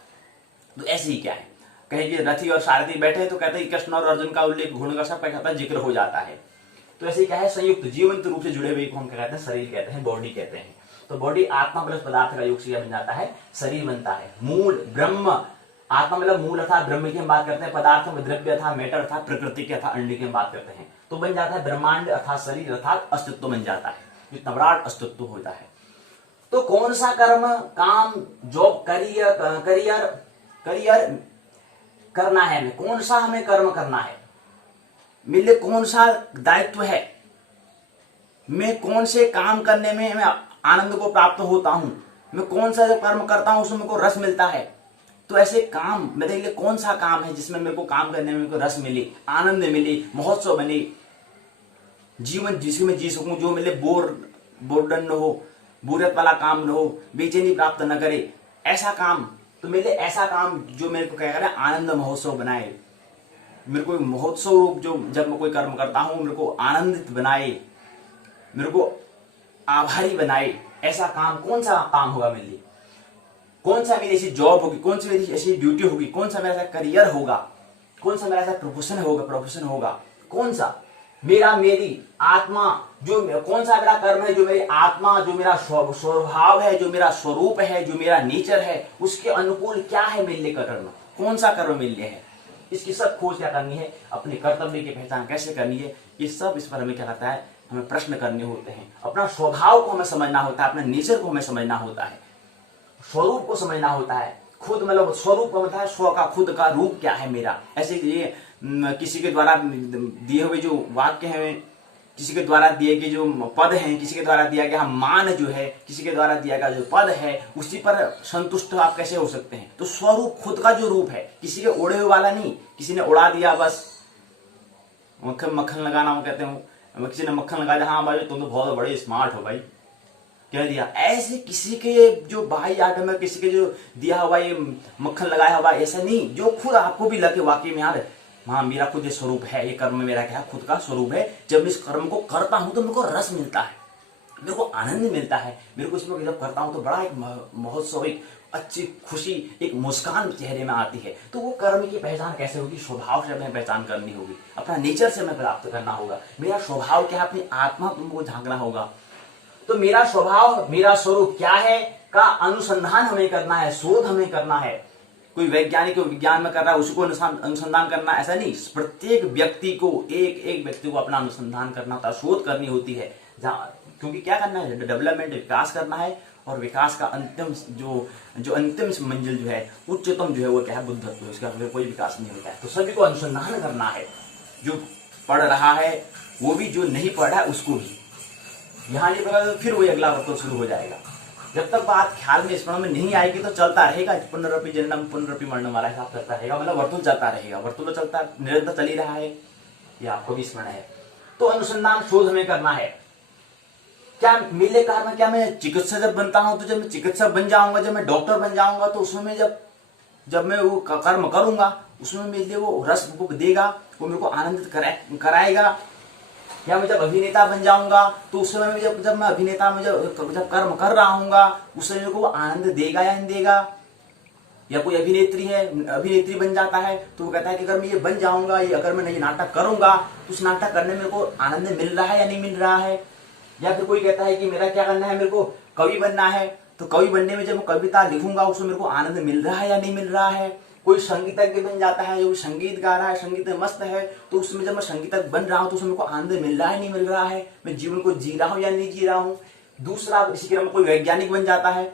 तो ऐसे ही क्या है, कहें कि रथी और सारथी बैठे हैं तो कहते हैं कृष्ण और अर्जुन का उल्लेख, घोड़े का सब कहता है जिक्र हो जाता है। तो ऐसे क्या है, संयुक्त जीवंत रूप से जुड़े हुए को हम क्या कहते हैं, शरीर कहते हैं, बॉडी कहते हैं। तो बॉडी आत्मा प्लस पदार्थ का योग से बन जाता है, शरीर बनता है। मूल ब्रह्म, आत्मा मतलब मूल अर्थात ब्रह्म की हम बात करते हैं, पदार्थ में द्रव्य अर्थात मैटर अर्थात प्रकृति के अर्थात अंड की हम बात करते हैं, तो बन जाता है ब्रह्मांड अर्थात शरीर अर्थात अस्तित्व बन जाता है, इतना बड़ा अस्तित्व होता है। तो कौन सा कर्म, काम, जॉब, करियर करना है हमें, कौन सा हमें कर्म करना है, मेरे लिए कौन सा दायित्व है, मैं कौन से काम करने में मैं आनंद को प्राप्त होता हूं, मैं कौन सा जो कर्म करता हूं उसमें मेरे को रस मिलता है। तो ऐसे काम मेरे लिए कौन सा काम है जिसमें मेरे को काम करने में मेरे को रस मिले, आनंद मिले, महोत्सव बने, जीवन जिसमें मैं जी सकूं, जो मेरे बोर्डन न हो, बोरियत वाला काम न हो, बेचैनी प्राप्त न करे, ऐसा काम। तो मेरे लिए ऐसा काम जो मेरे को क्या करे, आनंद महोत्सव बनाए, मेरे को महोत्सव जो जब मैं कोई कर्म करता हूं मेरे को आनंदित बनाए, मेरे को आभारी बनाए, ऐसा काम कौन सा काम होगा मेरे लिए, कौन सा मेरी ऐसी जॉब होगी, कौन सी मेरी ऐसी ड्यूटी होगी, कौन सा मेरा ऐसा करियर होगा, कौन सा मेरा ऐसा प्रोफेशन होगा, कौन सा मेरी आत्मा जो, कौन सा मेरा कर्म है जो मेरी आत्मा, जो मेरा स्वभाव है, जो मेरा स्वरूप है, जो मेरा नेचर है, उसके अनुकूल क्या है मेरे लिए कर्म, कौन सा कर्म मेरे लिए है। इसकी सब खोज क्या करनी है, अपने कर्तव्य की पहचान कैसे करनी है, ये सब इस पर हमें क्या करता है, हमें प्रश्न करने होते हैं। अपना स्वभाव को हमें समझना होता है, अपने नेचर को हमें समझना होता है, स्वरूप को समझना होता है। खुद मतलब स्वरूप का मतलब है स्व का, खुद का रूप क्या है मेरा। ऐसे ये किसी के द्वारा दिए हुए जो वाक्य हैं, किसी के द्वारा दिए गए जो पद हैं, किसी के द्वारा दिया गया मान जो है, किसी के द्वारा दिया गया जो पद है, उसी पर संतुष्ट आप कैसे हो सकते हैं। तो स्वरूप खुद का जो रूप है, किसी के उड़े हुए वाला नहीं, किसी ने उड़ा दिया बस, मक्खन लगाना कहते हो, किसी ने मक्खन लगा दिया, हाँ भाई तुम तो बहुत बड़े स्मार्ट हो भाई, कह दिया। ऐसे किसी के जो बाह्य आगम है, किसी के जो दिया हुआ ये मक्खन लगाया हुआ, ऐसा नहीं, जो खुद आपको भी लगे वाकई में यार हाँ मेरा खुद ये स्वरूप है, ये कर्म मेरा क्या खुद का स्वरूप है। जब मैं इस कर्म को करता हूं तो मेरे को रस मिलता है, मेरे को आनंद मिलता है। मेरे को इसमें जब करता हूं तो बड़ा एक महोत्सव, एक अच्छी खुशी, एक मुस्कान चेहरे में आती है। तो वो कर्म की पहचान कैसे होगी? स्वभाव से हमें पहचान करनी होगी, अपना नेचर से हमें प्राप्त करना होगा। मेरा स्वभाव क्या है, अपनी आत्मा तुमको झांकना होगा। तो मेरा स्वभाव, मेरा स्वरूप क्या है का अनुसंधान हमें करना है, शोध हमें करना है। कोई वैज्ञानिक विज्ञान में कर रहा है, उसको अनुसंधान करना, ऐसा नहीं। प्रत्येक व्यक्ति को, एक एक व्यक्ति को अपना अनुसंधान करना होता है, शोध करनी होती है। क्योंकि क्या करना है? डेवलपमेंट, विकास करना है। और विकास का अंतिम जो अंतिम मंजिल जो है, उच्चतम जो है, वो क्या है? बुद्धत्व। इसका कोई विकास नहीं होता है। तो सभी को अनुसंधान करना है, जो पढ़ रहा है वो भी, जो नहीं पढ़ा है उसको भी। यहाँ नहीं पढ़ा तो फिर वही अगला वर्तुल शुरू हो जाएगा। जब तक बात ख्याल में, स्मरण में नहीं आएगी तो चलता रहेगा, पुनरपि जन्म पुनरपि मरण वाला हिसाब चलता रहेगा। मतलब वर्तुल चलता रहेगा, वर्तुल चलता निरंतर चल ही रहा है, ये आपको भी स्मरण है। तो अनुसंधान, शोध हमें करना है। क्या मेरे कारण में, क्या मैं चिकित्सक जब बनता हूं तो जब मैं चिकित्सक बन जाऊंगा, जब मैं डॉक्टर बन जाऊंगा, तो उसमें जब मैं वो कर्म करूंगा, उसमें मेरे लिए वो रस देगा, वो मेरे को आनंदित कराएगा। या मैं जब अभिनेता बन जाऊंगा तो उस समय जब मैं अभिनेता में जब कर्म कर रहा हूंगा, उस समय को आनंद देगा या नहीं देगा। या कोई अभिनेत्री है, अभिनेत्री बन जाता है, तो वो कहता है कि अगर मैं ये बन जाऊंगा, ये अगर मैं ये नाटक करूंगा तो उस नाटक करने में मेरे को आनंद मिल रहा है या नहीं मिल रहा है। या फिर कोई कहता है कि मेरा क्या करना है, मेरे को कवि बनना है, तो कवि बनने में जब मैं कविता लिखूंगा उसमें मेरे को आनंद मिल रहा है या नहीं मिल रहा है। कोई संगीतज्ञ बन जाता है, जो संगीत गा रहा है, संगीत में मस्त है, तो उसमें जब मैं संगीतज्ञ बन रहा हूं तो उसमें मेरे को आनंद मिल रहा है नहीं मिल रहा है, मैं जीवन को जी रहा हूं या नहीं जी रहा हूं। दूसरा, इसी क्रम में कोई वैज्ञानिक बन जाता है,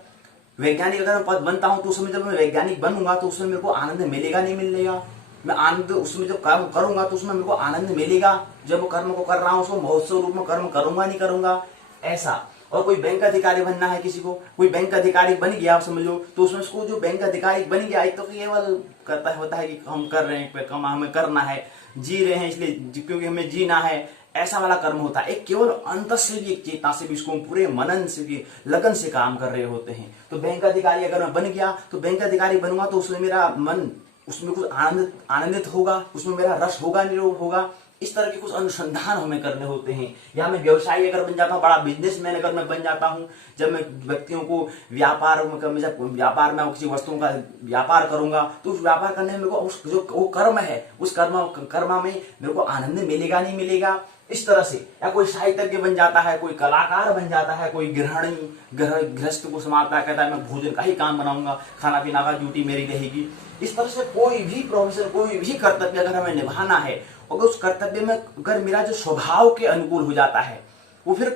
वैज्ञानिक अगर मैं पद बनता हूं तो उसमें जब मैं वैज्ञानिक बनूंगा तो उसमें मेरे को आनंद मिलेगा नहीं मिलेगा। मैं आनंद उसमें जब कर्म करूंगा तो उसमें मेरे को आनंद मिलेगा। जब मैं कर्म को कर रहा हूं उसको महोत्सव रूप में कर्म करूंगा नहीं करूंगा, ऐसा। और कोई बैंक अधिकारी बनना है किसी को, कोई बैंक अधिकारी बन गया आप समझ लो, तो उसमें उसको जो बैंक अधिकारी बन गया, एक तो केवल करता होता है कि हम कर रहे हैं, कम हमें करना है, जी रहे हैं इसलिए क्योंकि हमें जीना है, ऐसा वाला कर्म होता है। एक केवल अंतर से भी, एक चेतना से भी, इसको पूरे मनन से भी, लगन से काम कर रहे होते हैं। तो बैंक अधिकारी अगर मैं बन गया तो बैंक अधिकारी बनूंगा तो उसमें मेरा मन, उसमें कुछ आनंदित होगा, उसमें मेरा रस होगा, निरोग होगा। इस तरह के कुछ अनुसंधान हमें करने होते हैं। या मैं व्यवसायी अगर बन जाता हूँ, बड़ा बिजनेसमैन अगर मैं बन जाता हूँ, जब मैं व्यक्तियों को व्यापार में किसी वस्तुओं का व्यापार करूंगा तो उस व्यापार करने में मेरे को जो वो कर्म है, उस कर्म में मेरे को आनंद मिलेगा नहीं मिलेगा, इस तरह से। या कोई साहित्यज्ञ बन जाता है, कोई कलाकार बन जाता है, कोई गृहस्थ को संभालता है, कहता है मैं भोजन का ही काम बनाऊंगा, खाना पीना का ड्यूटी मेरी रहेगी। इस तरह से कोई भी प्रोफेशन, कोई भी कर्तव्य अगर हमें निभाना है, अगर उस कर्तव्य में अगर मेरा जो स्वभाव के अनुकूल हो जाता है, वो फिर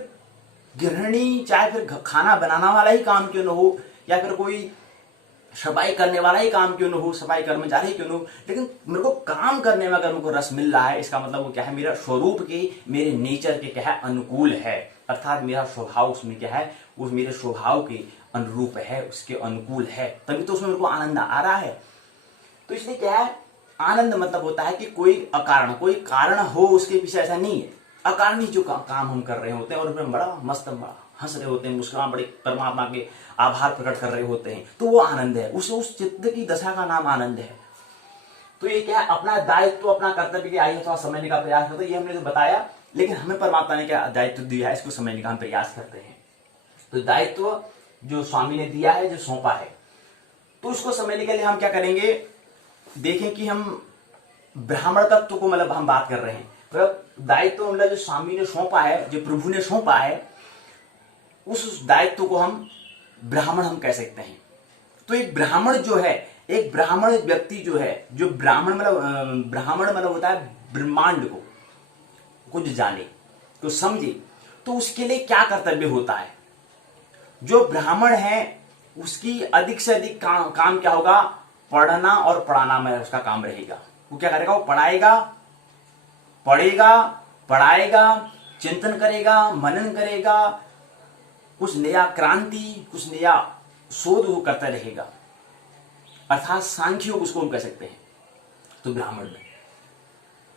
गृहिणी, चाहे फिर खाना बनाना वाला ही काम क्यों न हो, या फिर कोई सफाई करने वाला ही काम क्यों न हो, सफाई कर्मचारी क्यों न हो, लेकिन मेरे को काम करने में अगर मेरे को रस मिल रहा है, इसका मतलब वो क्या है, मेरा स्वरूप के, मेरे नेचर के क्या है, अनुकूल है। अर्थात मेरा स्वभाव उसमें क्या है, उस मेरे स्वभाव के अनुरूप है, उसके अनुकूल है, तभी तो उसमें मेरे को आनंद आ रहा है। तो इसलिए क्या है, आनंद मतलब होता है कि कोई अकारण, कोई कारण हो उसके पीछे, ऐसा नहीं है। अकारणीय जो काम हम कर रहे होते हैं और उसमें बड़ा मस्त हंस रहे होते हैं, मुस्कुराहट, बड़े परमात्मा के आभार प्रकट कर रहे होते हैं, तो वो आनंद है। उस चित्त की दशा का नाम आनंद है। तो ये क्या है, अपना दायित्व, अपना कर्तव्य की आयु थोड़ा समझने का प्रयास करते हैं। ये हमने तो बताया, लेकिन हमें परमात्मा ने क्या दायित्व दिया है, इसको समझने का हम प्रयास करते हैं। तो दायित्व जो स्वामी ने दिया है, जो सौंपा है, तो उसको समझने के लिए हम क्या करेंगे, देखें कि हम ब्राह्मण तत्व को मतलब हम बात कर रहे हैं। मतलब दायित्व मतलब जो स्वामी ने सौंपा है, जो प्रभु ने सौंपा है, उस दायित्व को हम ब्राह्मण हम कह सकते हैं। तो एक ब्राह्मण जो है, एक ब्राह्मण व्यक्ति जो है, जो ब्राह्मण मतलब होता है ब्रह्मांड को कुछ जाने, तो समझे, तो उसके लिए क्या कर्तव्य होता है। जो ब्राह्मण है उसकी अधिक से अधिक काम क्या होगा, पढ़ना और पढ़ाना में उसका काम रहेगा। वो क्या करेगा, वो पढ़ाएगा, चिंतन करेगा, मनन करेगा, कुछ नया क्रांति, कुछ नया शोध वो करता रहेगा। अर्थात सांख्य योग उसको हम कह सकते हैं। तो ब्राह्मण में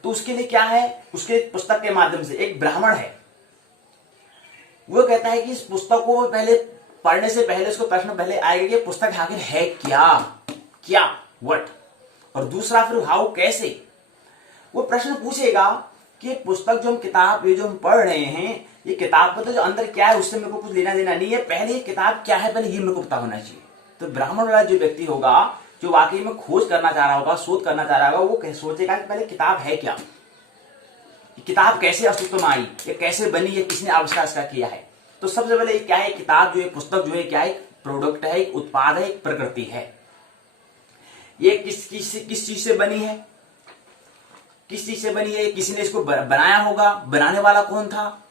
तो उसके लिए क्या है, उसके पुस्तक के माध्यम से एक ब्राह्मण है, वो कहता है कि इस पुस्तक को पहले पढ़ने से पहले उसको प्रश्न पहले आएगा कि पुस्तक आखिर है क्या व्हाट, और दूसरा फिर हाउ, कैसे। वो प्रश्न पूछेगा कि पुस्तक जो हम किताब, ये जो हम पढ़ रहे हैं, ये किताब तो जो अंदर क्या है उससे मेरे को कुछ लेना देना नहीं है, पहले ये किताब क्या है पहले ये मेरे को पता होना चाहिए। तो ब्राह्मण वाला जो व्यक्ति होगा, जो वाकई में खोज करना चाह रहा होगा, शोध करना चाह रहा होगा, वो सोचेगा कि पहले किताब है क्या, किताब कैसे अस्तित्व में आई, ये कैसे बनी, ये किसने आविष्कार इसका किया है। तो सबसे पहले क्या है, किताब जो है, पुस्तक जो है क्या है, एक प्रोडक्ट है, एक उत्पाद है, एक प्रकृति है। ये किस चीज से बनी है, किस चीज से बनी है, किसी ने इसको बनाया होगा, बनाने वाला कौन था,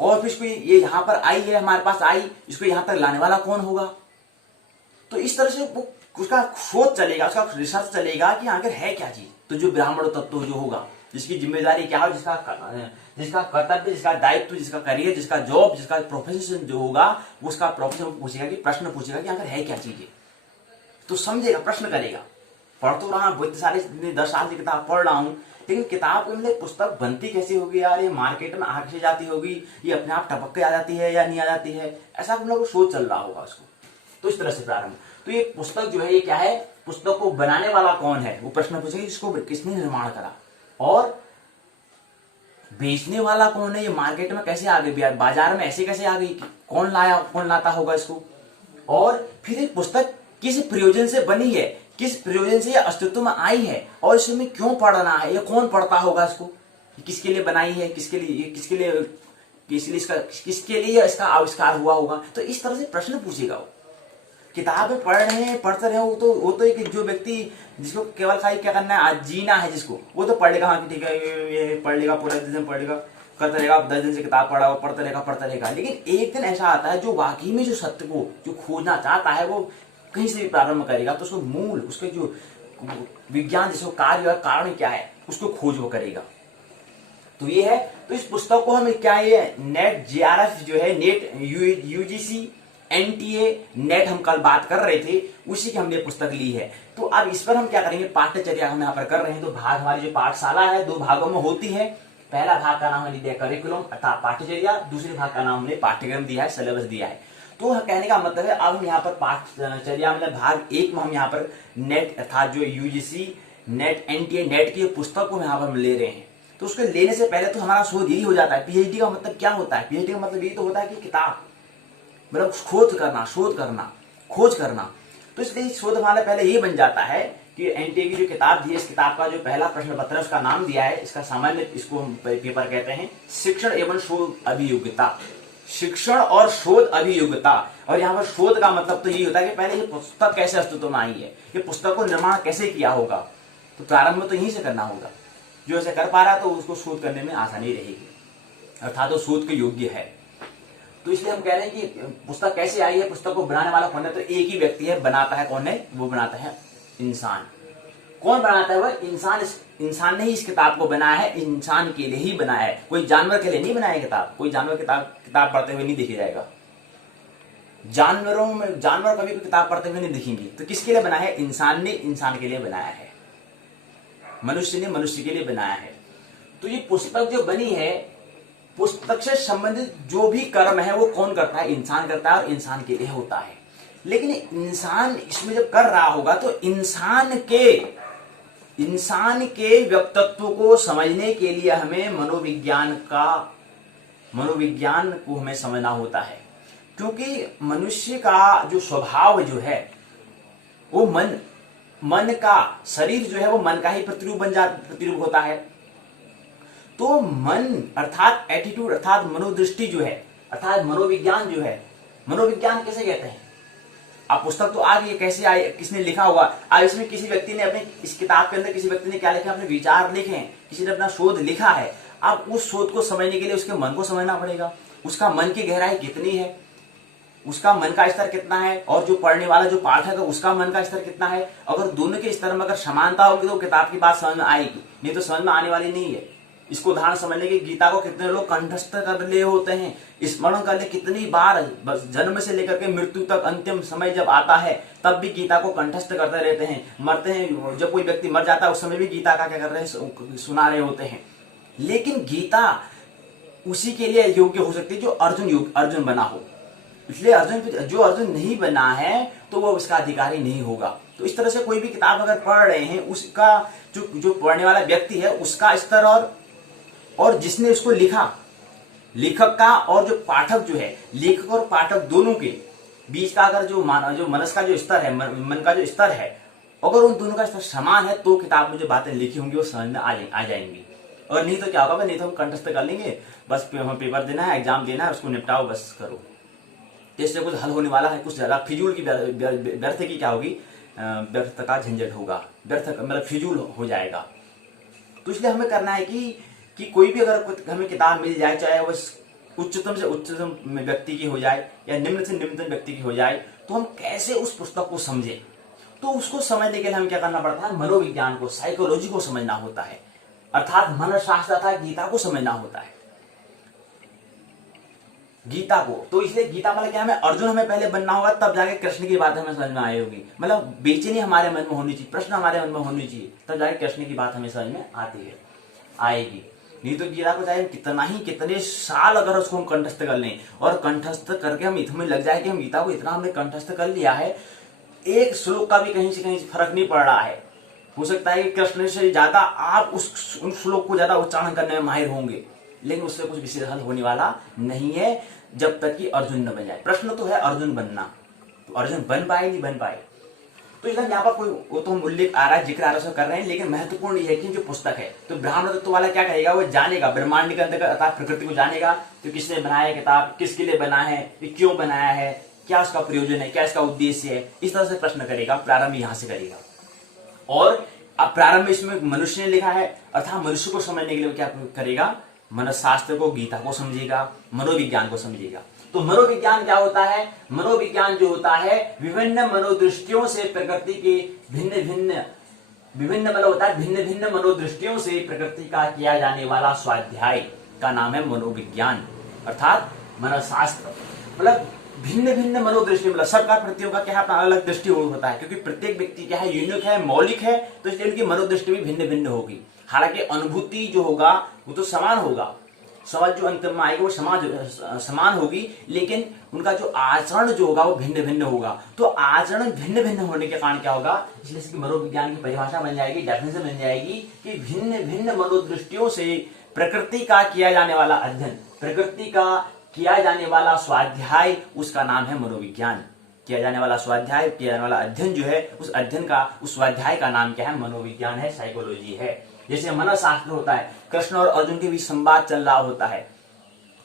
और फिर इसको ये यहां पर आई है, हमारे पास आई, इसको यहां तक लाने वाला कौन होगा। तो इस तरह से वो उसका शोध चलेगा, उसका रिसर्च चलेगा कि आखिर है क्या चीज। तो जो ब्राह्मण तत्व जो होगा, जिसकी जिम्मेदारी क्या हो, जिसका कर्तव्य, जिसका दायित्व, जिसका करियर, जिसका जॉब, जिसका प्रोफेशन जो होगा, वो उसका प्रोफेशन पूछेगा कि प्रश्न पूछेगा कि आखिर है क्या चीज है। तो समझेगा, प्रश्न करेगा। पढ़ तो रहा बहुत सारे 10 साल की किताब पढ़ रहा हूं, लेकिन किताब मतलब पुस्तक बनती कैसे होगी यार, ये मार्केट में आग से जाती होगी, ये अपने आप टपक के आ जाती है या नहीं आ जाती है, ऐसा हम लोग सोच चल रहा होगा उसको। तो इस तरह से प्रारंभ। तो ये पुस्तक जो है ये क्या है, पुस्तक को बनाने वाला कौन है, वो प्रश्न पूछेगी, इसको किसने निर्माण करा, और बेचने वाला कौन है, ये मार्केट में कैसे आ गई, बाजार में ऐसे कैसे आ गई, कौन लाया, कौन लाता होगा इसको। और फिर ये पुस्तक किस प्रयोजन से बनी है, किस प्रयोजन से ये अस्तित्व में आई है, और इसमें क्यों पढ़ना है, ये कौन पढ़ता होगा इसको, किसके लिए बनाई है, किसके लिए इसका आविष्कार हुआ होगा। तो इस तरह से प्रश्न पूछेगा वो। किताबें पढ़ रहे हैं, पढ़ते रहे, वो तो एक जो व्यक्ति जिसको केवल खाली क्या करना है, आज जीना है जिसको, वो तो पढ़ लेगा, हाँ ठीक है ये पढ़ लेगा, पूरा दिन पढ़ लेगा, करते रहेगा, 10 दिन से किताब पढ़ा, पढ़ता रहेगा। लेकिन एक दिन ऐसा आता है जो वाकई में जो सत्य को जो खोजना चाहता है, वो कहीं से भी प्रारंभ करेगा, तो उसको मूल, उसके जो विज्ञान जिसको कार्य और कारण क्या है, उसको खोज वो करेगा। तो ये है। तो इस पुस्तक को हम क्या, ये नेट JRF जो है, नेट UGC NTA नेट हम कल बात कर रहे थे, उसी की हमने पुस्तक ली है। तो अब इस पर हम क्या करेंगे, पाठ्यचर्या हम यहाँ पर कर रहे हैं। तो भाग, हमारी जो पाठशाला है 2 भागों में होती है। पहला भाग का नाम हमने दिया करिकुलम अर्थात पाठ्यचर्या, दूसरे भाग का नाम हमने पाठ्यक्रम दिया है, सिलेबस दिया है। तो कहने का मतलब है, अब हम यहाँ पर पाठ्यचर्या मतलब भाग 1 में हम यहाँ पर नेट अर्थात जो UGC नेट NTA नेट की पुस्तक को यहाँ पर हम ले रहे हैं। तो उसको लेने से पहले तो हमारा शोध यही हो जाता है। PhD का मतलब क्या होता है, PhD का मतलब यही तो होता है कि किताब मतलब खोज करना, शोध करना, खोज करना। तो इसलिए शोध हमारा पहले ये बन जाता है कि NTA की जो किताब दी है, इस किताब का जो पहला प्रश्न पत्र है उसका नाम दिया है, इसका सामान्य इसको हम पेपर कहते हैं शिक्षण एवं शोध अभियोग्यता, शिक्षण और शोध अभियोग्यता। और यहाँ पर शोध का मतलब तो यही होता है कि पहले ये पुस्तक कैसे अस्तित्व में आई है, ये पुस्तक को निर्माण कैसे किया होगा। तो प्रारंभ में तो यहीं से करना होगा। जो ऐसे कर पा रहा तो उसको शोध करने में आसानी रहेगी, अर्थात वो शोध के योग्य है। तो इसलिए हम कह रहे हैं कि पुस्तक कैसे आई है, पुस्तक को बनाने वाला कौन है, तो एक ही व्यक्ति है, बनाता है कौन है, वो बनाता है इंसान। कौन बनाता है, वह इंसान। इंसान ने ही इस किताब को बनाया है, इंसान के लिए ही बनाया है, कोई जानवर के लिए नहीं बनाया किताब। कोई जानवर किताब पढ़ते हुए नहीं दिखे जाएगा, जानवर कभी किताब पढ़ते हुए नहीं दिखेंगे। तो किसके लिए बनाया है, इंसान ने इंसान के लिए बनाया है, मनुष्य ने मनुष्य के लिए बनाया है। तो ये पुस्तक जो बनी है, पुस्तक से संबंधित जो भी कर्म है वो कौन करता है, इंसान करता है, और इंसान के लिए होता है। लेकिन इंसान इसमें जब कर रहा होगा तो इंसान के व्यक्तित्व को समझने के लिए हमें मनोविज्ञान को हमें समझना होता है। क्योंकि मनुष्य का जो स्वभाव जो है वो मन का, शरीर जो है वो मन का ही प्रतिरूप होता है। तो मन अर्थात एटीट्यूड अर्थात मनोदृष्टि जो है, अर्थात मनोविज्ञान जो है, मनोविज्ञान कैसे कहते हैं। अब पुस्तक तो आ गई, कैसे आई, किसने लिखा होगा। अब इसमें किसी व्यक्ति ने अपने, इस किताब के अंदर किसी व्यक्ति ने क्या लिखा, अपने विचार लिखे, किसी ने अपना शोध लिखा है। अब उस शोध को समझने के लिए उसके मन को समझना पड़ेगा, उसका मन की गहराई कितनी है, उसका मन का स्तर कितना है, और जो पढ़ने वाला जो पाठक है उसका मन का स्तर कितना है। अगर दोनों के स्तर में अगर समानता होगी तो किताब की बात समझ में आएगी, नहीं तो समझ में आने वाली नहीं है। इसको उदाहरण समझने की, गीता को कितने लोग कंठस्थ कर ले होते हैं, स्मरण कर ले कितनी बार, बस जन्म से लेकर के मृत्यु तक अंतिम समय जब आता है तब भी गीता को कंठस्थ करते रहते हैं। मरते हैं, जब कोई व्यक्ति मर जाता है उस समय भी गीता का क्या कर रहे हैं, सुना रहे होते हैं। लेकिन गीता उसी के लिए योग्य हो सकती है जो अर्जुन बना हो। इसलिए जो अर्जुन नहीं बना है तो वो उसका अधिकारी नहीं होगा। तो इस तरह से कोई भी किताब अगर पढ़ रहे हैं, उसका जो पढ़ने वाला व्यक्ति है उसका स्तर और जिसने उसको लिखा, लेखक का और जो पाठक जो है, लेखक और पाठक दोनों के बीच का अगर जो मनस का जो स्तर है, मन का जो स्तर है, अगर उन दोनों का स्तर समान है तो किताब में जो बातें लिखी होंगी वो समझ में आ जाएंगी। और नहीं तो क्या होगा, नहीं तो हम कंठस्थ कर लेंगे, बस हमें पेपर देना है, एग्जाम देना है, उसको निपटाओ, बस करो। इससे कुछ हल होने वाला है कुछ ज्यादा फिजूल की व्यर्थ की क्या होगी, व्यर्थ का झंझट होगा, व्यर्थ मतलब फिजूल हो जाएगा। तो इसलिए हमें करना है कि कोई भी अगर हमें किताब मिल जाए, चाहे वो उच्चतम से उच्चतम व्यक्ति की हो जाए या निम्न से निम्नतम व्यक्ति की हो जाए, तो हम कैसे उस पुस्तक को समझे। तो उसको समझने के लिए हमें क्या करना पड़ता है, मनोविज्ञान को, साइकोलॉजी को समझना होता है, अर्थात मनोशास्त्र तथा गीता को समझना होता है, गीता को। तो इसलिए गीता मतलब क्या है, अर्जुन हमें पहले बनना होगा, तब जाके कृष्ण की बात हमें समझ में आई होगी। मतलब बेचैनी हमारे मन में होनी चाहिए, प्रश्न हमारे मन में होनी चाहिए, तब जाके कृष्ण की बात हमें समझ में आएगी। नहीं तो गीता को चाहे कितने साल अगर उसको हम कंठस्थ कर लें, और कंठस्थ करके हम इतने लग जाए कि हम गीता को इतना हमने कंठस्थ कर लिया है, एक श्लोक का भी कहीं से कहीं फर्क नहीं पड़ रहा है। हो सकता है कि कृष्ण से ज्यादा आप उन श्लोक को ज्यादा उच्चारण करने में माहिर होंगे, लेकिन उससे कुछ विशेष हल होने वाला नहीं है जब तक कि अर्जुन न बन जाए। प्रश्न तो है अर्जुन बनना, तो अर्जुन बन पाए नहीं बन पाए। तो इसलिए यहाँ पर कोई वो तो उल्लेख आ रहा है, जिक्र आरोप कर रहे हैं, लेकिन महत्वपूर्ण यह है कि जो पुस्तक है, तो ब्राह्मण तत्व वाला क्या करेगा, वो जानेगा ब्रह्मांड के अंदर अर्थात प्रकृति को जानेगा, तो किसने बनाया किताब, किसके लिए बना है, क्यों बनाया है, क्या उसका प्रयोजन है, क्या इसका उद्देश्य है, इस तरह से प्रश्न करेगा। प्रारंभ यहां से करेगा। और अब प्रारंभ इसमें मनुष्य ने लिखा है, अर्थात मनुष्य को समझने के लिए क्या करेगा, मनोशास्त्र को, गीता को समझेगा, मनोविज्ञान को समझेगा। तो मनोविज्ञान क्या होता है, मनोविज्ञान जो होता है विभिन्न मनोदृष्टियों से प्रकृति के विभिन्न मतलब होता है भिन्न भिन्न मनोदृष्टियों से प्रकृति का किया जाने वाला स्वाध्याय का नाम है मनोविज्ञान, अर्थात मनोशास्त्र। मतलब भिन्न भिन्न मनोदृष्टि, मतलब सबका प्रतियों का क्या है, अपना अलग दृष्टि होता है, क्योंकि प्रत्येक व्यक्ति क्या है, यूनिक है, मौलिक है, तो इसलिए उनकी मनोदृष्टि भी भिन्न भिन्न होगी। हालांकि अनुभूति जो होगा वो तो समान होगा, समझ जो अंत में आएगी वो समान होगी, लेकिन उनका जो आचरण जो होगा वो भिन्न भिन्न होगा। तो आचरण भिन्न भिन्न होने के कारण क्या होगा, इसलिए इसकी मनोविज्ञान की परिभाषा बन जाएगी, डेफिनेशन बन जाएगी कि भिन्न भिन्न मनोदृष्टियों से प्रकृति का किया जाने वाला अध्ययन, प्रकृति का किया जाने वाला स्वाध्याय, उसका नाम है मनोविज्ञान। किया जाने वाला स्वाध्याय, किया जाने वाला अध्ययन जो है, उस अध्ययन का, उस स्वाध्याय का नाम क्या है, मनोविज्ञान है, साइकोलॉजी है। जैसे मनोशास्त्र होता है, कृष्ण और अर्जुन के बीच संवाद चल रहा होता है,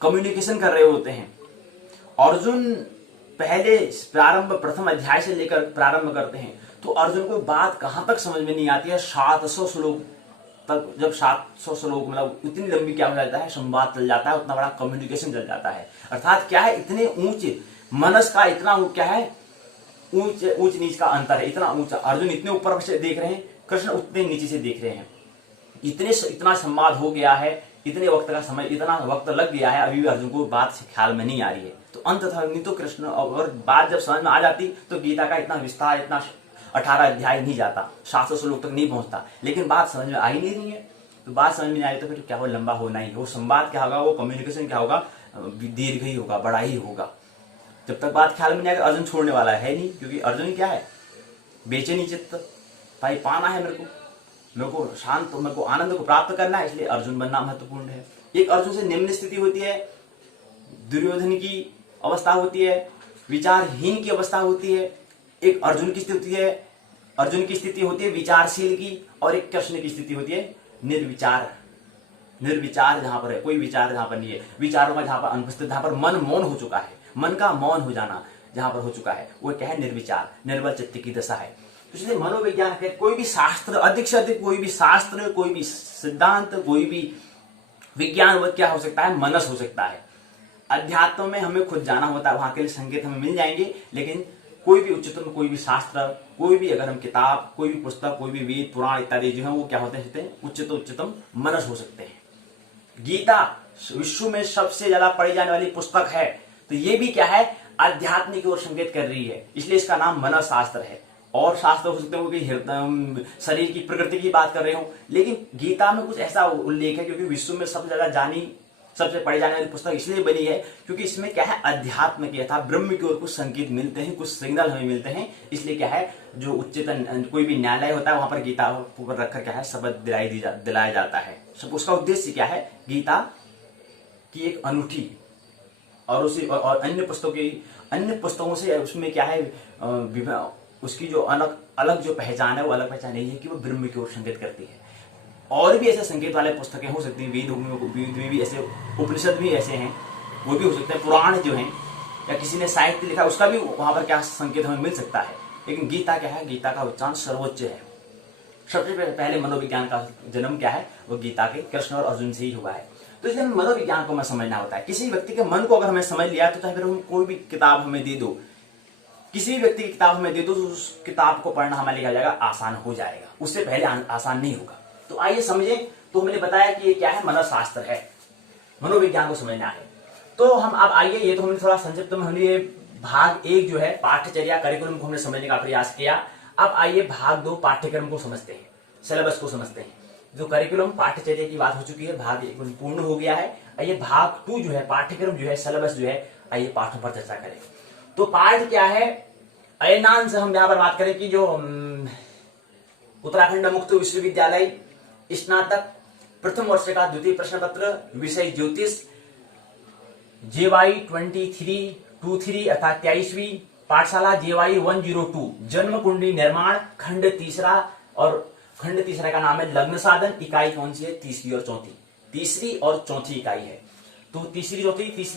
कम्युनिकेशन कर रहे होते हैं। अर्जुन पहले प्रारंभ प्रथम अध्याय से लेकर प्रारंभ करते हैं, तो अर्जुन को बात कहां तक समझ में नहीं आती है, 700 श्लोक तक, जब 700 श्लोक मतलब इतनी लंबी क्या हो जाता है, संवाद चल जाता है, उतना बड़ा कम्युनिकेशन चल जाता है। अर्थात क्या है, इतने ऊंचे मनस का इतना क्या है, ऊंच नीच का अंतर है, इतना ऊंचा। अर्जुन इतने ऊपर से देख रहे हैं, कृष्ण उतने नीचे से देख रहे हैं। इतना संवाद हो गया है, इतने वक्त का समय, इतना वक्त लग गया है, अभी भी अर्जुन को बात से ख्याल में नहीं आ रही है। तो अंत था, नहीं तो कृष्ण और बात जब समझ में आ जाती तो गीता का इतना विस्तार, इतना 18 अध्याय नहीं जाता, 700 श्लोक तक नहीं पहुंचता। लेकिन बात समझ में आ ही नहीं रही है, तो बात समझ में नहीं आई तो फिर क्या वो लंबा होना ही, वो संवाद क्या होगा, वो कम्युनिकेशन क्या होगा, दीर्घ ही होगा, बड़ा ही होगा। जब तक बात ख्याल में नहीं आएगा, अर्जुन छोड़ने वाला है नहीं, क्योंकि अर्जुन क्या है, बेचैनी चित्त, भाई पाना है मेरे को शांत, मेरे को आनंद को प्राप्त करना है, इसलिए अर्जुन बनना महत्वपूर्ण है। एक अर्जुन से निम्न स्थिति होती है, दुर्योधन की अवस्था होती है, विचारहीन की अवस्था होती है। एक अर्जुन की स्थिति है, अर्जुन की स्थिति होती है विचारशील की, और एक कृष्ण की स्थिति होती है निर्विचार जहां पर है, कोई विचार जहां पर नहीं है, विचारों का जहां पर अनुपस्थित, जहां पर मन मौन हो चुका है, मन का मौन हो जाना जहां पर हो चुका है, वो क्या है, निर्विचार, निर्बल चित्त की दशा है। तो इसलिए मनोविज्ञान है, कोई भी शास्त्र, अधिक से अधिक कोई भी शास्त्र, कोई भी सिद्धांत, कोई भी विज्ञान वो क्या हो सकता है, मनस हो सकता है। अध्यात्म में हमें खुद जाना होता है, वहां के लिए संकेत हमें मिल जाएंगे, लेकिन कोई भी उच्चतम, कोई भी शास्त्र, कोई भी अगर हम किताब, कोई भी पुस्तक, कोई भी वेद पुराण इत्यादि जो है वो क्या होते हैं, उच्चतम मनस हो सकते हैं। गीता विश्व में सबसे ज्यादा पढ़ी जाने वाली पुस्तक है, तो ये भी क्या है, अध्यात्म की ओर संकेत कर रही है, इसलिए इसका नाम मनोशास्त्र है। और शास्त्र हो सकते हो कि शरीर की प्रकृति की बात कर रहे हो, लेकिन गीता में कुछ ऐसा उल्लेख है, क्योंकि विश्व में सबसे ज्यादा जानी, सबसे पढ़ी जाने वाली पुस्तक इसलिए बनी है क्योंकि इसमें क्या है, अध्यात्म की अर्थात ब्रह्म की ओर कुछ संकेत मिलते हैं, कुछ सिग्नल हमें मिलते हैं। इसलिए क्या है, जो उच्चतम कोई भी न्यायालय होता है वहां पर गीता पर रखकर क्या है, शपथ दिलाया जाता है। सब उसका उद्देश्य क्या है, गीता की एक अनूठी और उसी और अन्य पुस्तकों से उसमें क्या है उसकी जो अलग अलग जो पहचान है वो अलग पहचान यही है कि वो ब्रह्म की ओर संकेत करती है। और भी ऐसे संकेत वाले पुस्तकें हो सकती हैं, वेद में भी ऐसे, उपनिषद भी ऐसे हैं, वो भी हो सकते हैं, पुराण जो हैं या किसी ने साहित्य लिखा उसका भी वहां पर क्या संकेत हमें मिल सकता है। लेकिन गीता क्या है, गीता का उच्चारण सर्वोच्च है। सबसे पहले मनोविज्ञान का जन्म क्या है, वो गीता के कृष्ण और अर्जुन से ही हुआ है। तो इसलिए मनोविज्ञान को हमें समझना होता है। किसी व्यक्ति के मन को अगर हमें समझ लिया तो चाहे फिर हम कोई भी किताब हमें दे दो, किसी भी व्यक्ति की किताब हमें दे दो तो उस किताब को पढ़ना हमारे लिए जाएगा आसान हो जाएगा, उससे पहले आसान नहीं होगा। तो आइए समझे। तो हमने बताया कि ये क्या है, मनोशास्त्र है, मनोविज्ञान को समझना है। तो हम अब आइए, ये तो हमने थोड़ा संक्षिप्त में हमने भाग 1 जो है पाठ्यचर्या करिकुलम को हमने समझने का प्रयास किया। अब आइए भाग 2 पाठ्यक्रम को समझते हैं, सिलेबस को समझते हैं। जो करिकुलम पाठ्यचर्या की बात हो चुकी है, भाग 1 पूर्ण हो गया है। आइए भाग 2 जो है पाठ्यक्रम जो है, सिलेबस जो है, आइए पाठों पर चर्चा करें। तो पाठ क्या है, अयनांश हम यहाँ पर बात करें कि जो उत्तराखंड मुक्त विश्वविद्यालय स्नातक प्रथम वर्ष का द्वितीय प्रश्न पत्र, विषय ज्योतिष, JY 2323 अर्थात 23वीं पाठशाला, JY 102 जन्म कुंडली निर्माण, खंड तीसरा, और खंड तीसरा का नाम है लग्न साधन। इकाई कौन सी है, तीसरी और चौथी इकाई है। तो तीसरी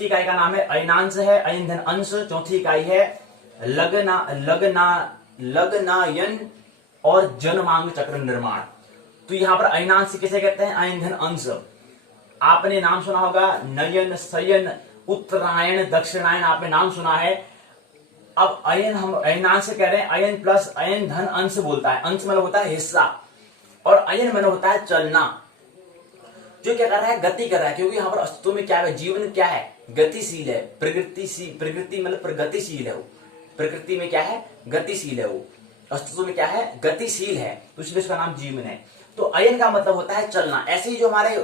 इकाई का नाम है अयनांश है, अयन धन अंश। चौथी इकाई है लग्नायन और जनमांग चक्र निर्माण। तो यहां पर अयनांश किसे कहते हैं, अयन धन अंश। आपने नाम सुना होगा नयन, शयन, उत्तरायण, दक्षिणायन, आपने नाम सुना है। अब अयन हम अयनांश से कह रहे हैं, अयन प्लस अयन धन अंश बोलता है। अंश मतलब होता है हिस्सा, और अयन मतलब होता है चलना, जो क्या कर रहा है, गति कर रहा है। क्योंकि यहाँ पर अस्तित्व में क्या है, जीवन क्या है, गतिशील है। प्रकृति मतलब प्रगतिशील है वो, प्रकृति में क्या है, गतिशील है वो, अस्तित्व में क्या है, गतिशील है, तो इसलिए उसका नाम जीवन है। तो अयन का मतलब होता है चलना। ऐसे ही जो हमारे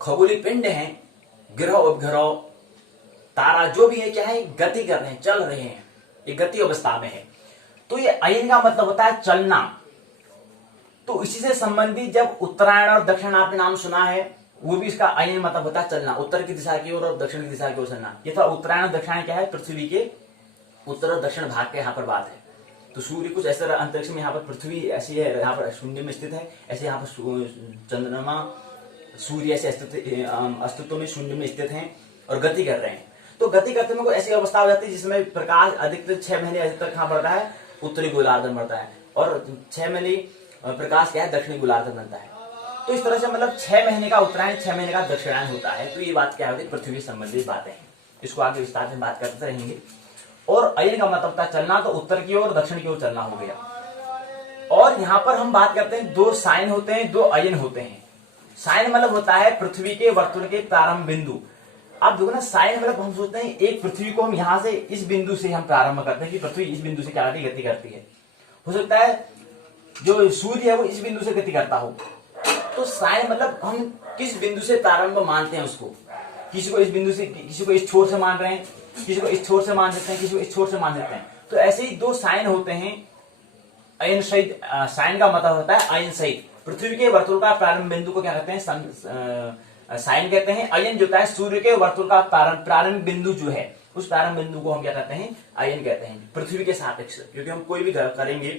खगोलीय पिंड हैं, ग्रह उपग्रह तारा जो भी है, क्या है, गति कर रहे हैं, चल रहे हैं, ये गति अवस्था में है। तो ये अयन का मतलब होता है चलना। तो इसी से संबंधित जब उत्तरायण और दक्षिण आपने नाम सुना है, वो भी इसका अयन मतलब होता है चलना, उत्तर की दिशा की ओर और दक्षिण की दिशा की ओर चलना। ये था उत्तरायण और दक्षिण क्या है, पृथ्वी के उत्तर और दक्षिण भाग के यहाँ पर बात है। तो सूर्य कुछ ऐसे अंतरिक्ष में, यहाँ पर पृथ्वी ऐसी है, यहाँ पर शून्य में स्थित है, ऐसे यहाँ पर चंद्रमा सूर्य ऐसे अस्तित्व में शून्य में स्थित हैं और गति कर रहे हैं। तो गति करते में कोई ऐसी अवस्था हो जाती है जिसमें प्रकाश अधिकतर 6 महीने अधिकतर कहाँ बढ़ता है, उत्तरी गोलार्ध में बढ़ता है, और 6 महीने प्रकाश क्या है, दक्षिणी गोलार्ध में बनता है। तो इस तरह से मतलब 6 महीने का उत्तरायण, 6 महीने का दक्षिणायन होता है। तो ये बात क्या होती है, पृथ्वी से संबंधित बातें हैं, इसको आगे विस्तार में बात करते रहेंगे। और अयन का मतलब था चलना, तो उत्तर की ओर दक्षिण की ओर चलना हो गया। और यहाँ पर हम बात करते हैं 2 साइन होते हैं, 2 अयन होते हैं। साइन मतलब होता है पृथ्वी के वर्तुल के प्रारंभ बिंदु। आप देखो ना, साइन मतलब हम सोचते हैं एक पृथ्वी को हम यहां से इस बिंदु से हम प्रारंभ करते हैं कि पृथ्वी इस बिंदु से क्या करती है, गति करती है। हो सकता है जो सूर्य है वो इस बिंदु से गति करता हो। तो साइन मतलब हम किस बिंदु से प्रारंभ मानते हैं उसको, किसी को इस बिंदु से, किसी को इस छोर से मान रहे हैं, किसी को इस छोर से मान देते हैं, किसी को इस छोर से मान देते हैं। तो ऐसे ही 2 साइन होते हैं अयन सहित। साइन का मतलब होता है अयन सहित, पृथ्वी के वर्तुल का प्रारंभ बिंदु को क्या कहते हैं, साइन कहते हैं। अयन जो है सूर्य के वर्तुल का प्रारंभ बिंदु जो है, उस प्रारंभ बिंदु को हम क्या कहते हैं, अयन कहते हैं, पृथ्वी के सापेक्ष। क्योंकि हम कोई भी करेंगे,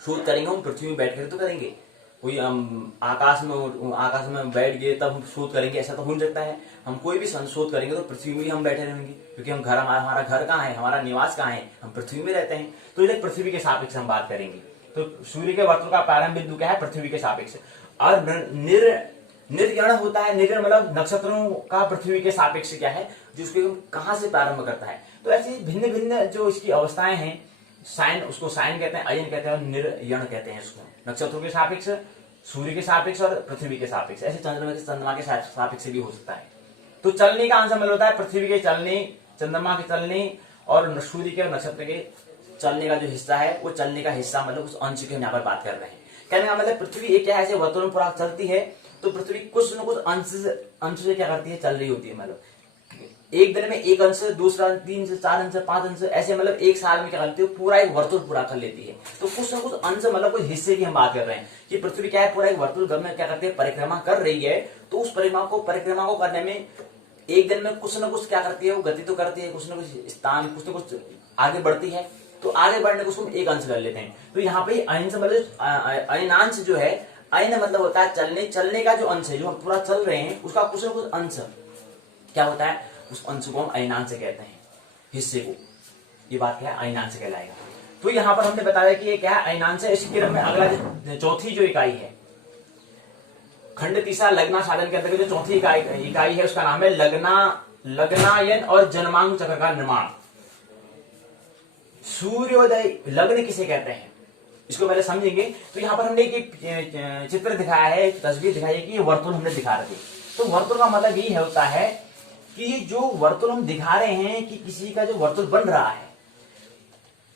शोध करेंगे, हम पृथ्वी में बैठ कर तो करेंगे। कोई हम आकाश में बैठ गए तब हम शोध करेंगे, ऐसा तो हो नहीं सकता है। हम कोई भी शोध करेंगे तो पृथ्वी में ही हम बैठे रहेंगे, क्योंकि हम घर, हमारा घर कहाँ है, हमारा निवास कहाँ है, हम पृथ्वी में रहते हैं। तो ये पृथ्वी के सापेक्ष हम बात करेंगे। तो सूर्य के वर्तुल का प्रारंभ बिंदु क्या है, पृथ्वी के सापेक्ष। और निर्गण होता है, निर्गण मतलब नक्षत्रों का पृथ्वी के सापेक्ष क्या है, जिसको कहां से प्रारंभ करता है। तो ऐसी भिन्न भिन्न जो इसकी अवस्थाएं हैं, साइन, उसको साइन कहते हैं, अयन कहते हैं, और निर्यण कहते हैं उसको। नक्षत्रों के सापेक्ष, सूर्य के सापेक्ष और पृथ्वी के सापेक्ष। ऐसे चंद्रमा के सापेक्ष भी हो सकता है। तो चलने का आंसर मिलता है पृथ्वी के चलने, चंद्रमा के चलने और सूर्य के और नक्षत्र के चलने का जो हिस्सा है, वो चलने का हिस्सा मतलब उस अंश की हम यहाँ पर बात कर रहे हैं। कहने का मतलब पृथ्वी एक क्या ऐसे वर्तुल में पूरा चलती है, तो पृथ्वी कुछ न कुछ अंश से क्या करती है, चल रही होती है। मतलब एक दिन में एक अंश, दूसरा 3 से 4 अंश, 5 अंश, ऐसे मतलब एक साल में क्या करती है, पूरा एक वर्तुल पूरा कर लेती है। तो कुछ ना कुछ अंश मतलब कुछ हिस्से की हम बात कर रहे हैं कि पृथ्वी क्या है, पूरा एक वर्तुल घर में क्या करती है, परिक्रमा कर रही है। तो उस परिक्रमा को करने में एक दिन में कुछ ना कुछ क्या करती है, वो गति तो करती है, कुछ ना कुछ स्थान, कुछ ना कुछ आगे बढ़ती है। तो आगे बढ़ने को उसको हम एक अंश कर लेते हैं। तो यहाँ पे अंश मतलब अयनांश जो है, अयन मतलब होता है चलने, चलने का जो अंश है, जो हम पूरा चल रहे हैं उसका कुछ ना कुछ अंश क्या होता है, उस अंश को हम अयनांश कहते हैं, हिस्से को। ये बात क्या है, अयनांश कहलाएगा। तो यहाँ पर हमने बताया कि ये क्या है, अयनांश है। इसके क्रम में अगला चौथी जो इकाई है, खंड तीसरा लग्ना साधन के अंतर्गत जो चौथी इकाई है उसका नाम है लग्नायन और जन्मांग चक्र का निर्माण। सूर्योदय लग्न किसे कहते हैं, इसको पहले समझेंगे। तो यहाँ पर हमने एक चित्र दिखाया है, एक तस्वीर दिखाई है कि ये वर्तुल हमने दिखा रहे थे। तो वर्तुल का मतलब ये होता है कि ये जो वर्तुल हम दिखा रहे हैं कि किसी का जो वर्तुल बन रहा है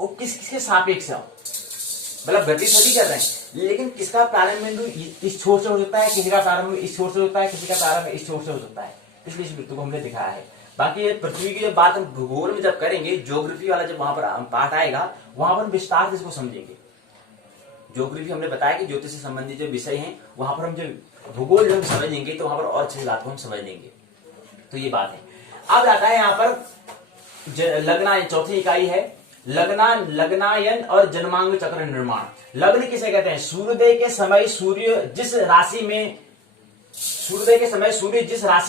वो किसके सापेक्ष है, मतलब गति सभी कर रहे हैं, लेकिन किसका प्रारंभ बिंदु इस छोर से हो सकता है, किसी का प्रारंभ इस छोर से होता है, किसी का प्रारंभ इस छोर से हो सकता है। इसलिए इस वृत्त को हमने दिखाया है। बाकी पृथ्वी की जब बात हम भूगोल में जब करेंगे, ज्योग्राफी वाला जब वहां पर पाठ आएगा, वहां पर विस्तार से इसको समझेंगे। ज्योग्राफी हमने बताया कि ज्योतिष से संबंधित जो विषय हैं, वहां पर हम जो भूगोल जब समझेंगे तो वहां पर और अच्छी बात को हम समझ लेंगे। तो ये बात है। अब आता है यहाँ पर लग्ना, चौथी इकाई है लग्नायन और जन्मांग चक्र निर्माण। लग्न किसे कहते हैं, सूर्योदय के समय सूर्य जिस राशि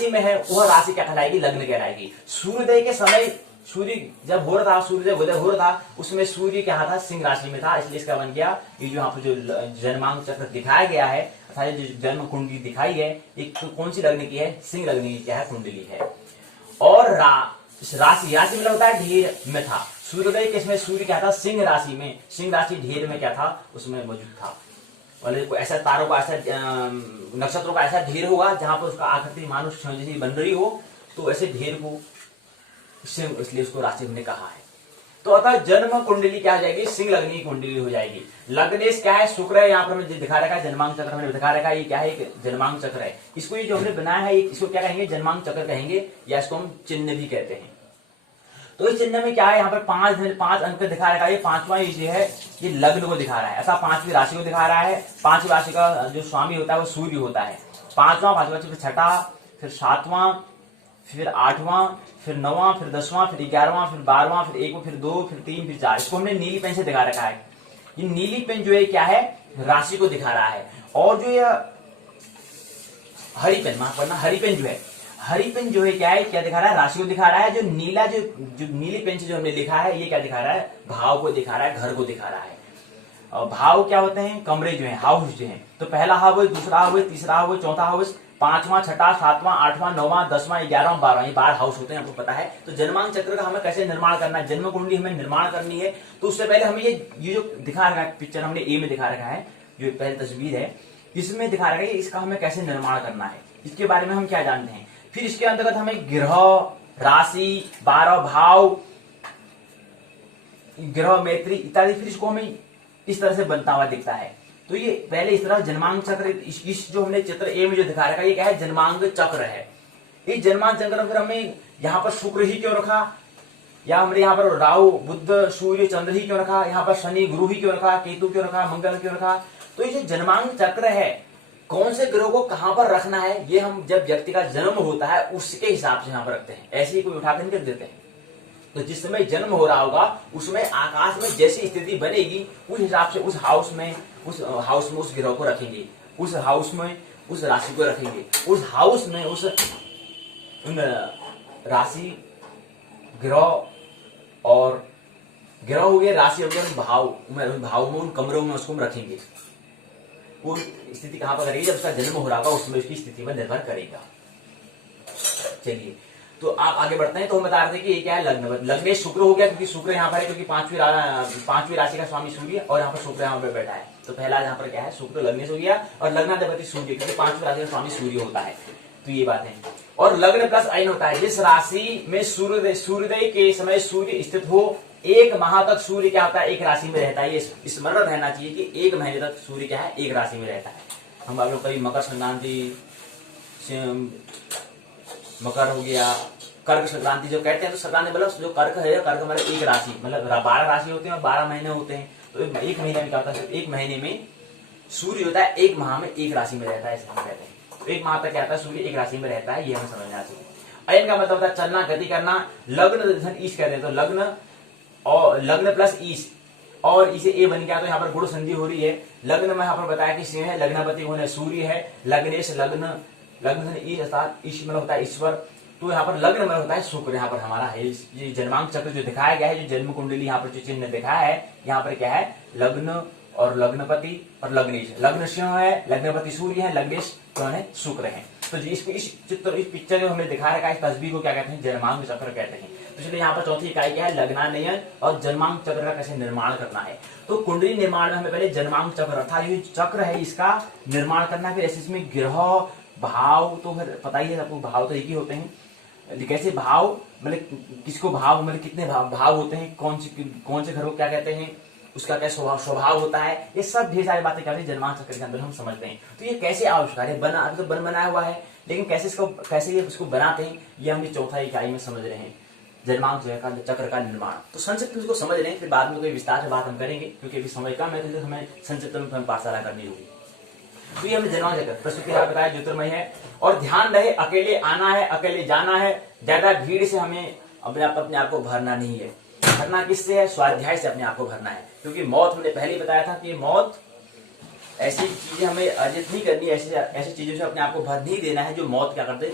में है वह राशि क्या कहलाएगी, लग्न कहलाएगी। सूर्योदय के समय सूर्य जब हो रहा था, सूर्य जब उदय हो रहा था, उसमें सूर्य क्या था, सिंह राशि में था, इसलिए इसका बन गया ये जो यहाँ पर जो जन्मांग चक्र दिखाया गया है, अर्थात जो जन्म कुंडली दिखाई है, एक तो कौन सी लग्न की है, सिंह लग्न की क्या है, कुंडली है। और राशि मतलब होता है ढेर में था। सूर्योदय के समय सूर्य क्या था, सिंह राशि में, सिंह राशि ढेर में क्या था, उसमें मौजूद था। मतलब ऐसा तारों का ऐसा नक्षत्रों का ऐसा ढेर होगा जहां पर उसका आकृति मानो जैसी बन रही हो, तो ऐसे ढेर को इसलिए उसको राशि हमने कहा है। तो अतः जन्म कुंडली क्या हो जाएगी, सिंह लग्न की कुंडली हो जाएगी। लग्नेश क्या है, शुक्र है, यहाँ पर हमें दिखा रखा है, जन्मांग चक्र हमने दिखा रखा है, ये क्या है, एक जन्मांग चक्र है। इसको ये जो हमने बनाया है, इसको क्या कहेंगे, जन्मांग चक्र कहेंगे, या इसको हम चिन्ह भी कहते हैं। तो इस चिन्ह में क्या है, यहाँ पर 5 अंक दिखा रखा है। ये पांचवा ये है, ये लग्न को दिखा रहा है, ऐसा 5वीं राशि को दिखा रहा है। 5वीं राशि का जो स्वामी होता है वो सूर्य होता है। पांचवा, फिर छठा, फिर 7वां, फिर 8वां, फिर 9वां, फिर 10वां, फिर 11वां, फिर 12वां, फिर 1, फिर 2, फिर 3, फिर 4। इसको हमने नीली पेन से दिखा रखा है। ये नीली पेन जो है क्या है, राशि को दिखा रहा है। और जो ये हरी पेन, माफ करना, हरी पेन जो है क्या है, क्या दिखा रहा है, राशि को दिखा रहा है। जो नीला जो नीली पेन से जो हमने लिखा है, ये क्या दिखा रहा है, भाव को दिखा रहा है, घर को दिखा रहा है। और भाव क्या होते हैं, कमरे जो है, हाउस जो है। तो पहला हाउस, दूसरा हाउस, तीसरा हाउस, चौथा हाउस, 5वां, 6वां, 7वां, 8वां, 9वां, 10वां, 11वां, 12वां, ये 12 हाउस होते हैं, आपको पता है। तो जन्मांग चक्र का हमें कैसे निर्माण करना है, जन्म कुंडली हमें निर्माण करनी है। तो उससे पहले हमें ये जो दिखा रखा है पिक्चर, हमने ए में दिखा रखा है, जो पहली तस्वीर है, इसमें दिखा रखा है इसका हमें कैसे निर्माण करना है, इसके बारे में हम क्या जानते हैं। फिर इसके अंतर्गत हमें ग्रह, राशि, 12 भाव, ग्रह, मैत्री इत्यादि, फिर इसको हमें इस तरह से बनता हुआ दिखता है। तो ये पहले इस तरह जन्मांग चक्र, इस जो हमने चित्र ए में जो दिखा रखा है, ये क्या है, जन्मांग चक्र है। इस जन्मांग चक्र फिर हमें यहाँ पर शुक्र ही क्यों रखा, या हमने यहाँ पर राहु, बुध, सूर्य, चंद्र ही क्यों रखा, यहाँ पर शनि, गुरु ही क्यों रखा, केतु क्यों रखा, मंगल क्यों रखा। तो ये जो जन्मांग चक्र है, कौन से ग्रह को कहां पर रखना है, ये हम जब व्यक्ति का जन्म होता है उसके हिसाब से यहाँ पर रखते हैं, ऐसे ही कोई उठाकर नहीं रख देते हैं। तो जिस समय जन्म हो रहा होगा उसमें आकाश में जैसी स्थिति बनेगी उस हिसाब से उस हाउस में उस ग्रह को रखेंगे, उस हाउस में उस राशि को रखेंगे, उस हाउस में उस राशि, ग्रह और ग्रह हो गए, राशि हो गए, भाव में उन कमरों में उसको हम रखेंगे। वो स्थिति कहां पर करेगी, जब उसका जन्म हो रहा होगा उसमें उसकी स्थिति पर निर्भर करेगा। चलिए, तो आप आगे बढ़ते हैं। तो हम बता रहे थे कि ये क्या है, लग्न शुक्र हो गया, क्योंकि शुक्र यहाँ पर है, क्योंकि पांचवी राशि का स्वामी सूर्य, और यहाँ पर शुक्र यहाँ पर बैठा है। तो पहला यहाँ पर क्या है, शुक्र लग्नेश हो गया, और लग्नाधिपति सूर्य, क्योंकि 5वीं राशि का स्वामी सूर्य होता है। तो ये बात है। और लग्न प्लस अयन होता है, जिस राशि में सूर्योदय के समय सूर्य स्थित हो, 1 माह तक सूर्य क्या होता है, एक राशि में रहता है। ये स्मरण रहना चाहिए कि 1 महीने तक सूर्य क्या है, एक राशि में रहता है। हम आप लोग कभी मकर संक्रांति, मकर हो गया, कर्क संक्रांति जो कहते हैं, तो संक्रांति मतलब जो कर्क है, कर्क मतलब एक राशि, मतलब 12 राशि होते हैं और 12 महीने होते हैं। तो एक महीने में क्या होता है, एक महीने में सूर्य होता है एक माह में एक राशि में रहता है, ऐसे हम कहते हैं। तो एक माह तक क्या होता है, सूर्य एक राशि में रहता है, ये हमें समझना चाहिए। अयन का मतलब होता है चलना, गति करना। लग्न ईश कहते हैं, तो लग्न और लग्न प्लस ईश और इसे ए बन गया, तो यहाँ पर गुण संधि हो रही है। लग्न में यहाँ पर बताया कि सिंह है, लग्नपति कौन है, सूर्य है। लग्नेश लग्न, लग्न ईश अर्थात ईश में होता है ईश्वर। तो यहाँ पर लग्न में होता है शुक्र। यहाँ पर हमारा है ये जन्मांक चक्र जो दिखाया गया है, जो जन्म कुंडली यहाँ पर जो चिन्ह दिखाया है, यहाँ पर क्या है, लग्न और लग्नपति और लग्नेश। लग्न सिंह है, लग्नपति सूर्य है, लग्नेश कौन है, शुक्र है। तो इस चित्र, इस पिक्चर जो हमें दिखाया है, इस तस्वीर को क्या कहते हैं, जन्मांक चक्र कहते हैं। तो चलिए यहाँ पर चौथी इकाई क्या है, लग्नानयन और जन्मांक चक्र का कैसे निर्माण करना है। तो कुंडली निर्माण में हमें पहले जन्मांक चक्र अर्थात ये चक्र है इसका निर्माण करना है। फिर ऐसे इसमें ग्रह भाव, तो फिर पता ही है सबको, भाव तो एक ही होते हैं। कैसे भाव मतलब किसको भाव मतलब कितने भाव होते हैं, कौन से घर को क्या कहते हैं, उसका क्या स्वभाव होता है, ये सब ढेर सारी बातें क्या होती है जन्मांक चक्र के अंदर हम समझते हैं। तो ये कैसे आविष्कार है, बना अभी तो बन बनाया हुआ है, लेकिन कैसे ये उसको बनाते हैं, ये हम चौथा इकाई में समझ रहे हैं, जन्मांक चक्र का निर्माण। तो संक्षिप्त उसको समझ रहे हैं, फिर बाद में कोई विस्तार से बात हम करेंगे, क्योंकि अभी समय कम है, तो हमें संक्षिप्त में पाठशाला करनी होगी। तो ये हमें जन्मांक चक्र प्रस्तुति बताया ज्योतिर्मय है। और ध्यान रहे, अकेले आना है, अकेले जाना है, ज्यादा भीड़ से हमें अपने आप को भरना नहीं है। भरना किससे है, स्वाध्याय से अपने आप को भरना है। क्योंकि मौत हमने पहले ही बताया था कि मौत ऐसी चीजें हमें अर्जित नहीं करनी, ऐसी चीजों से अपने आप को भर नहीं देना है जो मौत क्या करते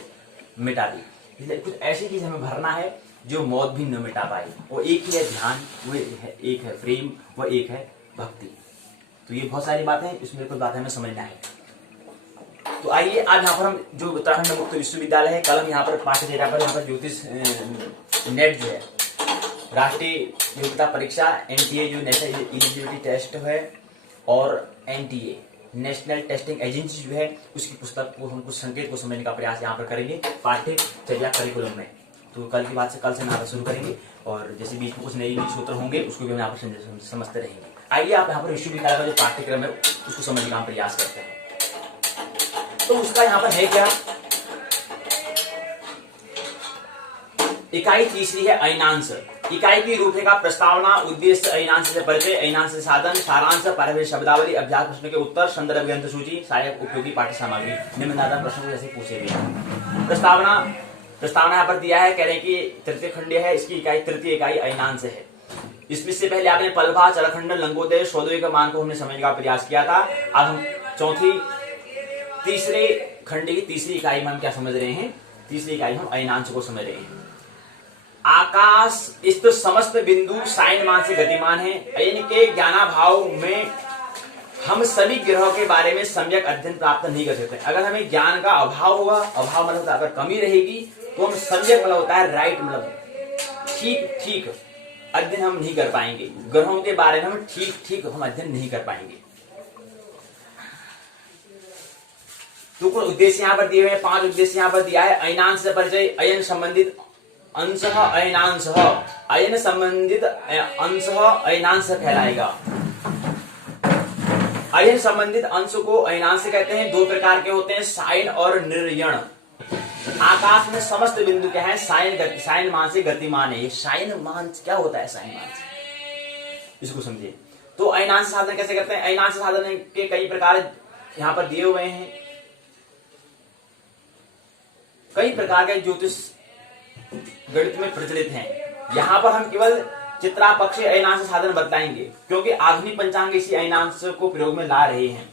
मिटा दी। इसलिए कुछ ऐसी चीज हमें भरना है जो मौत भी न मिटा पाए। वो एक ही है ध्यान, वो एक है प्रेम, वो एक है भक्ति। तो ये बहुत सारी बातें हैं, इसमें कुछ बातें हमें समझना है। तो आइए आज यहाँ पर हम जो उत्तराखंड मुक्त विश्वविद्यालय है, कल हम यहाँ पर पाठ्य डेटा पर यहाँ पर ज्योतिष नेट जो है राष्ट्रीय योग्यता परीक्षा एनटीए जो नेशनल एलिजिबिलिटी टेस्ट है और एनटीए नेशनल टेस्टिंग एजेंसी जो है उसकी पुस्तक को हम कुछ संकेत को समझने का प्रयास यहाँ पर करेंगे पाठ्यचर्या करिकुलम में। तो कल की बात से कल से यहाँ पर शुरू करेंगे और जैसे बीच में कुछ नई सूत्र होंगे उसको भी हम यहाँ पर समझते रहेंगे। आइए आप यहाँ पर विश्वविद्यालय का जो पाठ्यक्रम है उसको समझने का प्रयास करते हैं। तो उसका यहाँ पर है क्या, इकाई तीसरी है अयनांश। इकाई की रूपरेखा, प्रस्तावना, उद्देश्य, अयनांश से परिचय, अयनांश से साधन, सारांश, प्रारंभिक शब्दावली, अभ्यास प्रश्नों के उत्तर, संदर्भ ग्रंथ सूची, सहायक उपयोगी पाठ्य सामग्री, निम्नलिखित प्रश्नों जैसे पूछे गए। प्रस्तावना यहाँ पर दिया है, कह रहे हैं कि तृतीय खंडीय है, इसकी इकाई तृतीय इकाई अयनांश है। इसमें से पहले आपने पलभा, चरखंड, लंगोदय, सौदोई का मान को हमने समझने का प्रयास किया था। अब हम तीसरे खंड की तीसरी इकाई में हम क्या समझ रहे हैं, तीसरी इकाई हम अयनांश को समझ रहे हैं। आकाश स्थित समस्त बिंदु साइन मान से गतिमान है। अयन के ज्ञानाभाव में हम सभी ग्रहों के बारे में सम्यक अध्ययन प्राप्त नहीं कर सकते। अगर हमें ज्ञान का अभाव होगा, अभाव मतलब अगर कमी रहेगी, तो हम सम्यक मतलब होता है राइट मतलब ठीक अध्ययन हम नहीं कर पाएंगे। ग्रहों के बारे में हम ठीक हम अध्ययन नहीं कर पाएंगे। तो कुछ उद्देश्य यहाँ पर दिए हुए हैं, 5 उद्देश्य यहाँ पर दिया है। अयनांश से परिचय, अयन संबंधित अंश अयनांश, अयन संबंधित अंश अयनांश कहलाएगा। अयन संबंधित अंश को अयनांश कहते हैं। 2 प्रकार के होते हैं, साइन और निर्यण। आकाश में समस्त बिंदु क्या है, साइन मान से गतिमान है। ये साइन मान क्या होता है, साइन मान से इसको समझिए। तो अयनांश साधन कैसे करते हैं, अयनांश साधन के कई प्रकार यहाँ पर दिए हुए हैं। कई प्रकार के ज्योतिष गणित में प्रचलित हैं। यहाँ पर हम केवल चित्रापक्षीय अयनांश साधन बताएंगे, क्योंकि आधुनिक पंचांग इसी अयनांश को प्रयोग में ला रहे हैं।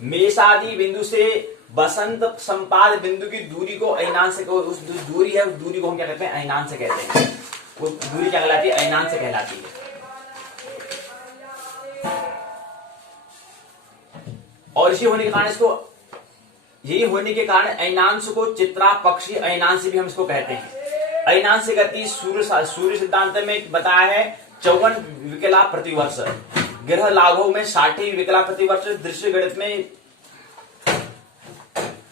मेषादि बिंदु से बसंत संपाद बिंदु की दूरी को अयनांश को, उस दूरी है उस दूरी को हम क्या कहते हैं, अयनांश कहते हैं। वो दूरी क्या कहलाती है, अयनांश कहलाती है। और इसी होने के कारण इसको, यही होने के कारण अयनांश को चित्रापक्षी अयनांश भी हम इसको कहते हैं। अयनांश गति सूर्य सिद्धांत में बताया है 54 विकला प्रतिवर्ष, ग्रह लाभों में 60 विकला प्रतिवर्ष, दृश्य गणित में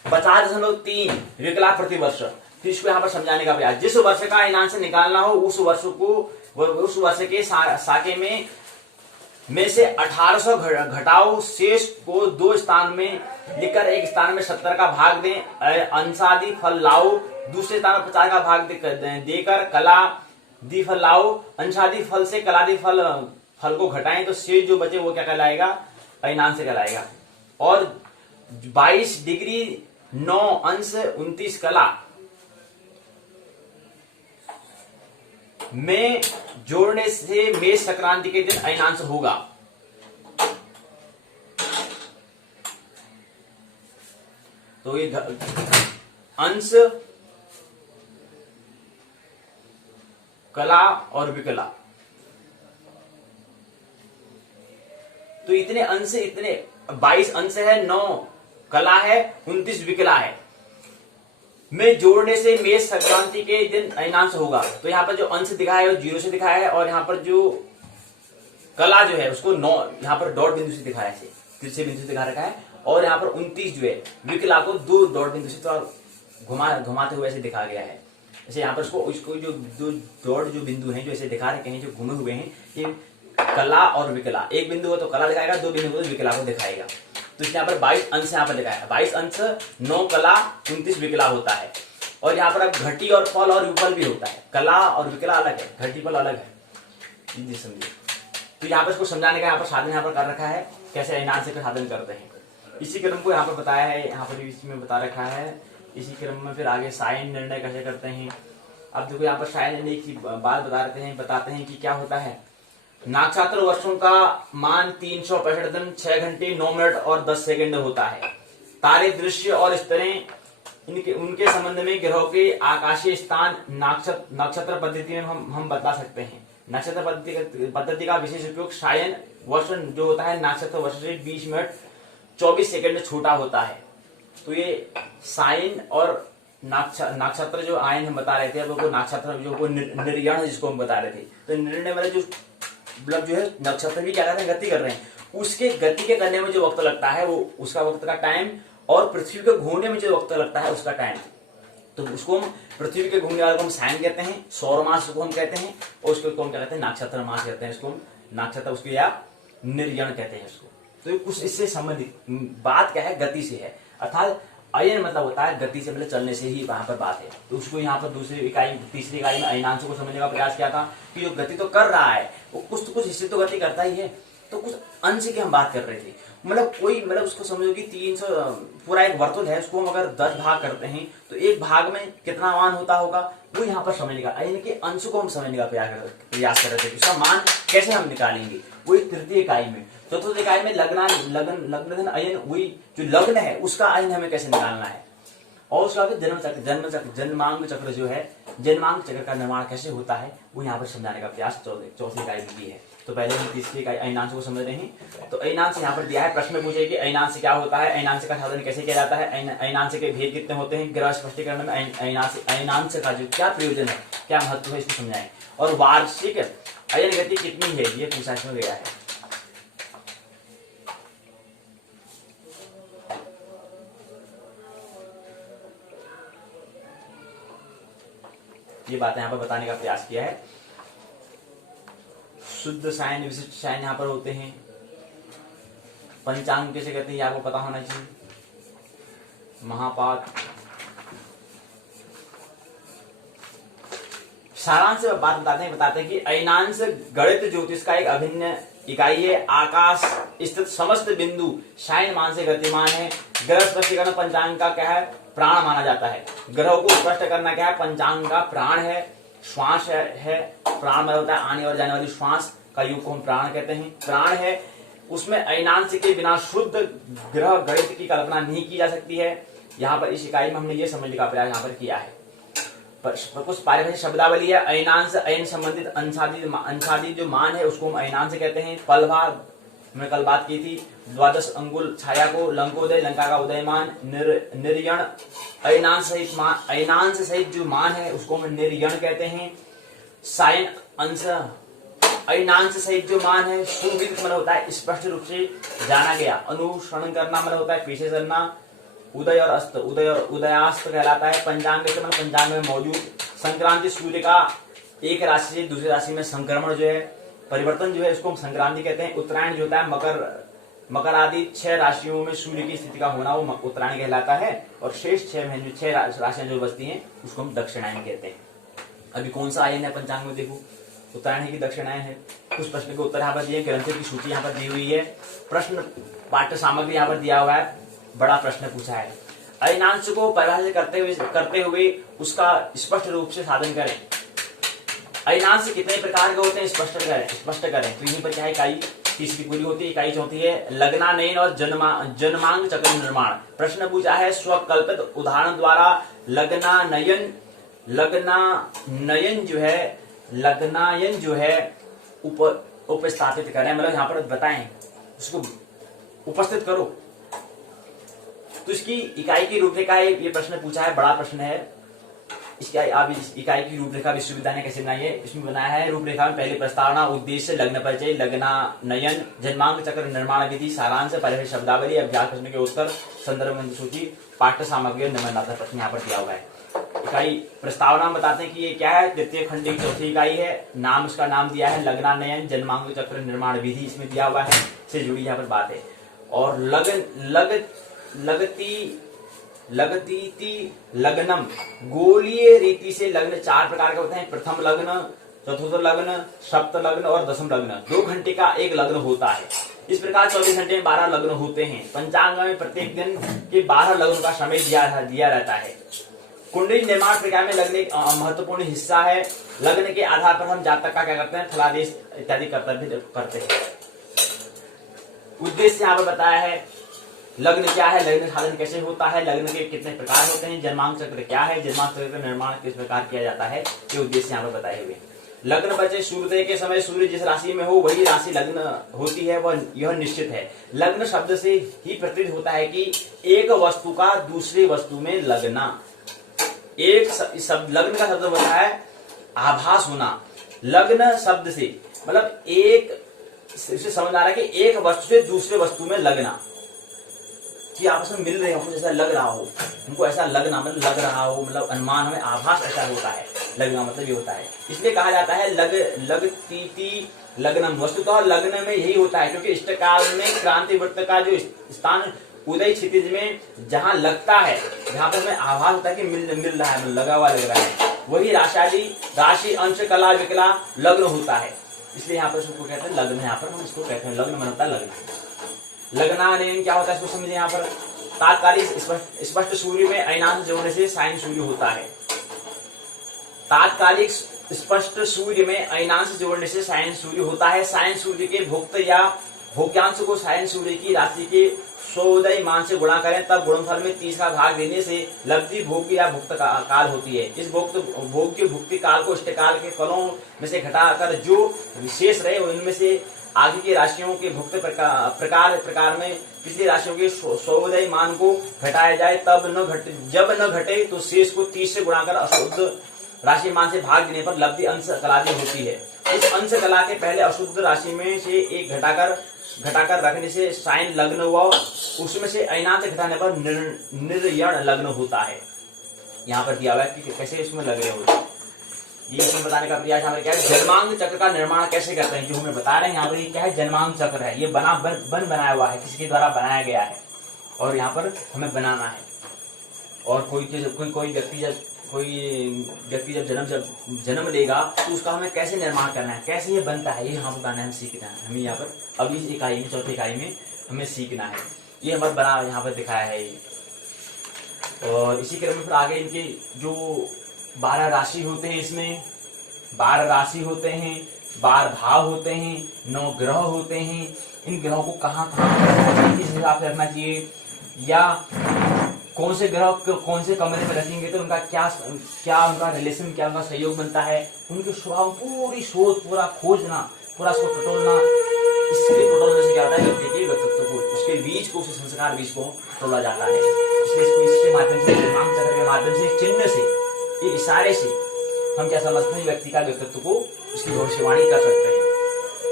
50.3 विकला प्रतिवर्ष। फिर इसको यहाँ पर समझाने का प्रयास, जिस वर्ष का अयनांश निकालना हो उस वर्ष के साके में में से 1800 घटाओ, शेष को 2 स्थान में लिखकर एक स्थान में 70 का भाग दें। अंशादि फल लाओ, दूसरे स्थान में 50 का भाग देकर कला दी फल लाओ। अंशादि फल से कलादि फल को घटाएं तो शेष जो बचे वो क्या कहलाएगा, अयनांश से कहलाएगा। और 22 डिग्री 9 अंश 29 कला में जोड़ने से मेष संक्रांति के दिन अयनांश होगा। तो ये अंश, कला और विकला, तो इतने अंश, इतने 22 अंश है, 9 कला है, 29 विकला है, में जोड़ने से मेष संक्रांति के दिन अयनांश होगा। तो यहाँ पर जो अंश दिखाया है वो 0 से दिखाया है, और यहाँ पर जो कला जो है उसको 9 यहाँ पर डॉट बिंदु से दिखाया है, तिरछे बिंदु से दिखा रखा है। और यहाँ पर 29 जो है विकला को 2 डॉट बिंदु से तो घुमाते हुए ऐसे दिखा गया है। जैसे यहाँ पर उसको जो 2 डॉट जो बिंदु हैं जो ऐसे दिखा रखे हैं, जो घुमे हुए हैं, ये कला और विकला, एक बिंदु हो तो कला दिखाएगा, 2 बिंदु हो तो विकला को दिखाएगा। तो इसलिए यहाँ पर 22 अंश यहाँ पर दिखाया, 22 अंश 9 कला 29 विकला होता है। और यहाँ पर अब घटी और फल और विफल भी होता है, कला और विकला अलग है, घटी फल अलग है, ये समझिए। तो यहाँ पर इसको समझाने का यहाँ पर साधन यहाँ पर कर रखा है, कैसे अयनांश का साधन करते हैं। इसी क्रम को यहाँ पर बताया है, यहाँ पर इसमें बता रखा है। इसी क्रम में फिर आगे साइन निर्णय कैसे करते हैं। अब देखो यहाँ पर साइन निर्णय की बात बताते हैं कि क्या होता है। नक्षत्र वर्षों का मान 365 दिन 6 घंटे 9 मिनट और 10 सेकंड होता है। तारे, दृश्य और स्तरें उनके संबंध में ग्रहों के आकाशीय स्थान नक्षत्र पद्धति में हम बता सकते हैं। नक्षत्र पद्धति का विशेष उपयोग सायन वर्ष जो होता है नक्षत्र वर्ष से 20 मिनट 24 सेकंड छोटा होता है। तो ये साइन और नक्षत्र जो आयन हम बता रहे थे, अब वो नक्षत्र जो निर्यण जिसको हम बता रहे थे, तो निर्णय वाले जो मतलब जो है नक्षत्र भी क्या कर रहे हैं, गति कर रहे हैं, उसके गति के करने में जो वक्त लगता है वो उसका वक्त का टाइम, और पृथ्वी के घूमने में जो वक्त लगता है उसका टाइम, तो उसको हम पृथ्वी के घूमने वाले को हम साइन कहते हैं, सौर मास को हम कहते हैं, और उसको हम क्या कहते हैं, नक्षत्र मास कहते हैं, इसको हम नक्षत्र उसको या निर्यण कहते हैं इसको। तो कुछ इससे संबंधित बात क्या है, गति से है, अर्थात अयन मतलब होता है गति से, मतलब चलने से ही वहां पर बात है। तो उसको यहाँ पर तीसरी इकाई में अयनांश को समझने का प्रयास किया था कि जो गति तो कर रहा है वो कुछ हिस्से तो गति करता ही है, तो कुछ अंश की हम बात कर रहे थे। मतलब उसको समझो कि 300 पूरा एक वर्तुल है, उसको हम अगर 10 भाग करते हैं तो एक भाग में कितना मान होता होगा, वो यहाँ पर समझने का, अयन के अंश को हम समझने का प्रयास कर रहे थे। उसका मान कैसे हम निकालेंगे, वो तृतीय इकाई में। चतुर्थ इकाई में लग्न अयन, वही जो लग्न है उसका अयन हमें कैसे निकालना है, और उसका जन्मांग चक्र जो है, जन्मांग चक्र का निर्माण कैसे होता है, वो यहाँ पर समझाने का प्रयास चौथी इकाई में की है। तो पहले हम तीसरी इकाई अयनांश को समझ रहे हैं। तो अयनांश यहाँ पर दिया है, प्रश्न में पूछे कि अयनांश क्या होता है, अयनांश का साधन कैसे किया जाता है, अयनांश के भेद कितने होते हैं, ग्रह स्पष्टीकरण में अयनांश का जो क्या प्रयोजन है, क्या महत्व है, इसको समझाएं। और वार्षिक अयन गति कितनी है, ये पूछा इसमें गया है। ये बातें यहाँ पर बताने का प्रयास किया है। शुद्ध साइन, विशिष्ट साइन यहाँ पर होते हैं। पंचांग कैसे कहते हैं ये आपको पता होना चाहिए। महापात, सारांश बात बताते हैं कि अयनांश गणित ज्योतिष का एक अभिन्न इकाई है। आकाश स्थित समस्त बिंदु साइन मान से गतिमान है। ग्रह स्पष्टीकरण पंचांग का क्या है, प्राण माना जाता है। ग्रहों को स्पष्ट करना क्या है, पंचांग का प्राण है। श्वास है प्राण में होता है, आने और जाने वाली श्वास का योग को हम प्राण कहते हैं। प्राण है, उसमें अयनांश के बिना शुद्ध ग्रह गणित की कल्पना नहीं की जा सकती है। यहाँ पर इस इकाई में हमने ये समझने का प्रयास यहाँ पर किया है। कुछ पारिभाषिक शब्दावली है। अयनांश, अयन संबंधित अंशादि जो मान है उसको हम अयनांश कहते हैं। पलभाग हमने कल बात की थी। 12 अंगुल छाया को लंकोदय, लंका का उदयमान। निर्यण अयनांश सहित जो मान है उसको हम निर्यण कहते हैं। सायन अंश अयनांश सहित जो मान है। सुविदित मतलब होता है स्पष्ट रूप से जाना गया। अनुसरण करना मतलब होता है पीछे चलना। उदय और अस्त, उदय और उदयास्त कहलाता है। पंचांग से मतलब पंचांग में मौजूद। संक्रांति सूर्य का एक राशि से दूसरी राशि में संक्रमण जो है। परिवर्तन जो है उसको हम संक्रांति कहते हैं। उत्तरायण जो होता है मकर आदि 6 राशियों में सूर्य की स्थिति का होना वो उत्तरायण कहलाता है। और शेष 6 महीने 6 राशियां जो बचती हैं उसको हम दक्षिणायन कहते हैं। अभी कौन सा आयन है पंचांग में देखो, उत्तरायण है कि दक्षिणायन है। कुछ प्रश्न के उत्तर यहाँ पर दिए, ग्रंथों की सूची यहाँ पर दी हुई है, प्रश्न पाठ्य सामग्री यहाँ पर दिया हुआ है, बड़ा प्रश्न पूछा है। अयनांश को परिभाषित करते हुए उसका स्पष्ट रूप से साधन करें। अयनांश कितने प्रकार के होते हैं स्पष्ट करें। तो यहीं पर क्या है, इकाई तीसरी पूरी होती है, इकाई चौथी है लग्नानयन और जन्मांग चक्र निर्माण। प्रश्न पूछा है स्वकल्पित उदाहरण द्वारा लग्नायन जो है उपस्थापित करें, मतलब यहाँ पर बताएं, उसको उपस्थित करो। तो इसकी इकाई की रूपरेखा ये प्रश्न पूछा है, बड़ा प्रश्न है। आप इस इकाई की रूपरेखा विश्वविद्यालय ने कैसे बनाई है, इसमें बनाया है। रूपरेखा में पहले प्रस्तावना, उद्देश्य, लग्न परिचय, लग्नानयन, जन्मांग चक्र निर्माण विधि, सारांश, परिभाषित शब्दावली, अभ्यास प्रश्न के उत्तर, संदर्भ ग्रंथ सूची, पाठ्य सामग्री और निबंधात्मक प्रश्न यहाँ पर दिया हुआ है। इकाई प्रस्तावना बताते हैं कि ये क्या है, द्वितीय खंड की चौथी इकाई है। नाम, उसका नाम दिया है लग्नानयन जन्मांग चक्र निर्माण विधि, इसमें दिया हुआ है, से जुड़ी यहाँ पर बात है। और लग्नम, गोलीय रीति से लग्न 4 प्रकार के होते हैं। प्रथम लग्न, चतुर्थ लग्न, सप्त लग्न और दशम लग्न। 2 घंटे का एक लग्न होता है। इस प्रकार 24 घंटे में 12 लग्न होते हैं। पंचांग में प्रत्येक दिन के 12 लग्न का समय दिया रहता है। कुंडली निर्माण प्रक्रिया में लग्न एक महत्वपूर्ण हिस्सा है। लग्न के आधार पर हम जातक का क्या करते हैं, फलादेश इत्यादि कर्तव्य करते हैं। उद्देश्य यहाँ पर बताया है, लग्न क्या है, लग्न साधन कैसे होता है, लग्न के कितने प्रकार होते हैं, जन्मांग चक्र क्या है, जन्मांग चक्र का निर्माण किस प्रकार किया जाता है, ये उद्देश्य यहाँ पर बताए हुए। लग्न बचे सूर्योदय के समय सूर्य जिस राशि में हो वही राशि लग्न होती है, वह यह निश्चित है। लग्न शब्द से ही प्रतीत होता है कि एक वस्तु का दूसरी वस्तु में लगना। लग्न का शब्द होता है आभास होना। लग्न शब्द से मतलब एक से समझ आ रहा है कि एक वस्तु से दूसरे वस्तु में लगना, कि आपस में मिल रहे हो, जैसा लग रहा हो, हमको ऐसा लगना, मतलब लग रहा हो, मतलब अनुमान, हमें आभास ऐसा होता है। लगना मतलब ये होता है, इसलिए कहा जाता है लगती लग्नम। वस्तुतः लग्न में यही होता है, क्योंकि इष्टकाल में क्रांति वृत्त का जो स्थान उदय क्षितिज में जहाँ लगता है, जहाँ पर हमें आभास होता है कि मिल रहा है, लगा हुआ लग रहा है, वही राशि अंश कला विकला लग्न होता है। इसलिए यहाँ पर इसको कहते हैं लग्न। यहाँ पर हम इसको कहते हैं लग्न, बनता है लग्न। लग्नानयन क्या होता है इसको समझिए। यहाँ पर तात्कालिक स्पष्ट सूर्य में अयनांश जोड़ने से सायन सूर्य होता है। तात्कालिक स्पष्ट सूर्य में अयनांश जोड़ने से सायन सूर्य होता है। सायन सूर्य के भुक्त या भोग्यांश को सायन सूर्य की राशि के स्वोदय मान से गुणा करें, तब गुणनफल में 30 का भाग देने से लब्धि भोग्य या भुक्त काल होती है। इस भोग्य भुक्ति काल को इष्टकाल के फलों में से घटाकर जो विशेष रहे उनमें से आगे की राशियों के भुक्त प्रकार में पिछली राशियों के स्वोदय मान को घटाया जाए, जब न घटे तो शेष को 30 से गुणा कर अशुद्ध राशि मान से भाग देने पर लब्धि अंश कलादि होती है। इस अंश कला के पहले अशुद्ध राशि में से एक घटाकर रखने से सायन लग्न हुआ, उसमें से अयनांश घटाने पर निर्यण लग्न होता है। यहाँ पर दिया हुआ है कि कैसे इसमें लग रहे होते हैं, ये इसमें बताने का प्रयास यहाँ पर क्या है। जन्मांग चक्र का निर्माण कैसे करते हैं, जो हमें बता रहे हैं यहाँ पर, ये क्या है, जन्मांग चक्र है। ये बनाया हुआ है, किसी के द्वारा बनाया गया है और यहाँ पर हमें बनाना है। और कोई व्यक्ति जब जन्म लेगा तो उसका हमें कैसे निर्माण करना है, कैसे ये बनता है, ये हम बनाना है, हम सीखना है। हमें यहाँ पर अभी इस इकाई में, चौथी इकाई में हमें सीखना है। ये हमारे बना यहाँ पर दिखाया है ये। और इसी क्रम में फिर आगे इनके जो 12 राशि होते हैं, इसमें 12 राशि होते हैं, 12 भाव होते हैं, 9 ग्रह होते हैं। इन ग्रहों को कहाँ किस हिसाब से रखना चाहिए, या कौन से ग्रह कौन से कमरे में रखेंगे तो उनका क्या उनका रिलेशन, क्या उनका सहयोग बनता है, उनके स्वभाव पूरी शोध, पूरा खोजना, पूरा उसको टटोलना। इसके टटोलने से क्या होता है, व्यक्ति के व्यक्तित्व को, उसके बीज को, उसके संस्कार बीज को टटोला जाता है। इसलिए इसको इसके माध्यम से, जन्मांग चक्र के माध्यम से, चिन्ह से, ये इशारे से हम क्या समझते हैं, व्यक्ति का व्यक्तित्व को, उसकी भविष्यवाणी कर सकते हैं।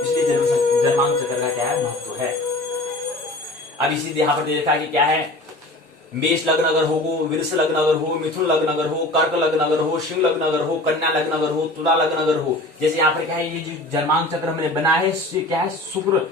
इसलिए जन्मांग चक्र का क्या है, महत्व है। अब इसी यहाँ पर देखा कि क्या है, मेष लग्न अगर हो, वृष लग्न अगर हो, मिथुन लग्न अगर हो, कर्क लग्न अगर हो, सिंह लग्न अगर हो, कन्या लग्न अगर हो, तुला लग्न अगर हो, जैसे यहाँ पर क्या है, ये जो जन्मांक चक्र हमने बना है क्या है, शुक्र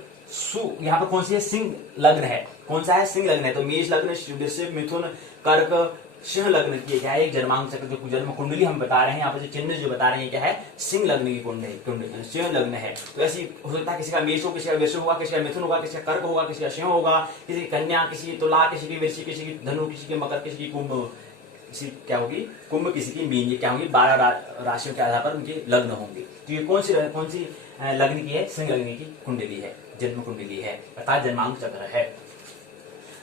यहाँ पर कौन सी है, सिंह लग्न है, कौन सा है, सिंह लग्न है। तो मेष लग्न, वृश्चिक, मिथुन, कर्क, सिंह लग्न की क्या है, एक जन्मांक चक्र जो जन्म कुंडली हम बता रहे हैं, यहाँ पर जो चिन्ह जो बता रहे हैं क्या है, सिंह लग्न की कुंडली, सिंह लग्न है। तो ऐसी हो सकता है किसी का मेष हो, किसी का वृश्चिक होगा, किसी का मिथुन होगा, किसी का कर्क होगा, किसी का सिंह होगा, किसी की कन्या, किसी की तुला, किसी की वृश्चिक, किसी की धनु, किसी की मकर, किसी की कुंभ, किसी क्या होगी कुंभ, किसी की मीन, ये क्या होगी 12 राशियों के आधार पर उनके लग्न होंगे। तो ये कौन सी लग्न की है, सिंह लग्न की कुंडली है, जन्म कुंडली है, अर्थात जन्मांक चक्र है।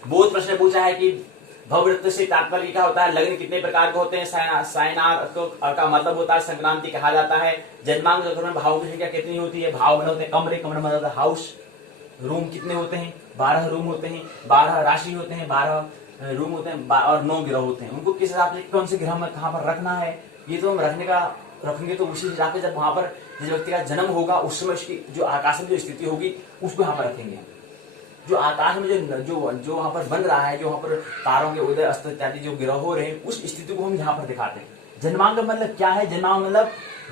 बहुत प्रश्न पूछा है कि भववृत्त से तात्पर्य क्या होता है, लग्न कितने प्रकार के होते हैं, सायनार्क का मतलब होता है संक्रांति कहा जाता है। जन्मांक चक्र में भाव की संख्या कितनी होती है, भाव मतलब होते हैं कमरे, कमरे मतलब होता है हाउस। रूम कितने होते हैं, 12 रूम होते हैं, 12 राशि होते हैं, 12 रूम होते हैं और 9 ग्रह होते हैं। उनको किस हिसाब से कौन से ग्रह में कहाँ पर रखना है, ये तो हम रखेंगे तो उसी हिसाब से जब वहां पर जिस व्यक्ति का जन्म होगा उस समय उसकी जो आकाश में जो स्थिति होगी उसको यहाँ पर रखेंगे। जो आकाश में जो वहां पर बन रहा है, जो वहां पर तारों के उदय अस्त इत्यादि जो ग्रह हो रहे हैं, उस स्थिति को हम यहाँ पर दिखाते हैं। जन्मांग मतलब क्या है, जन्मांग मतलब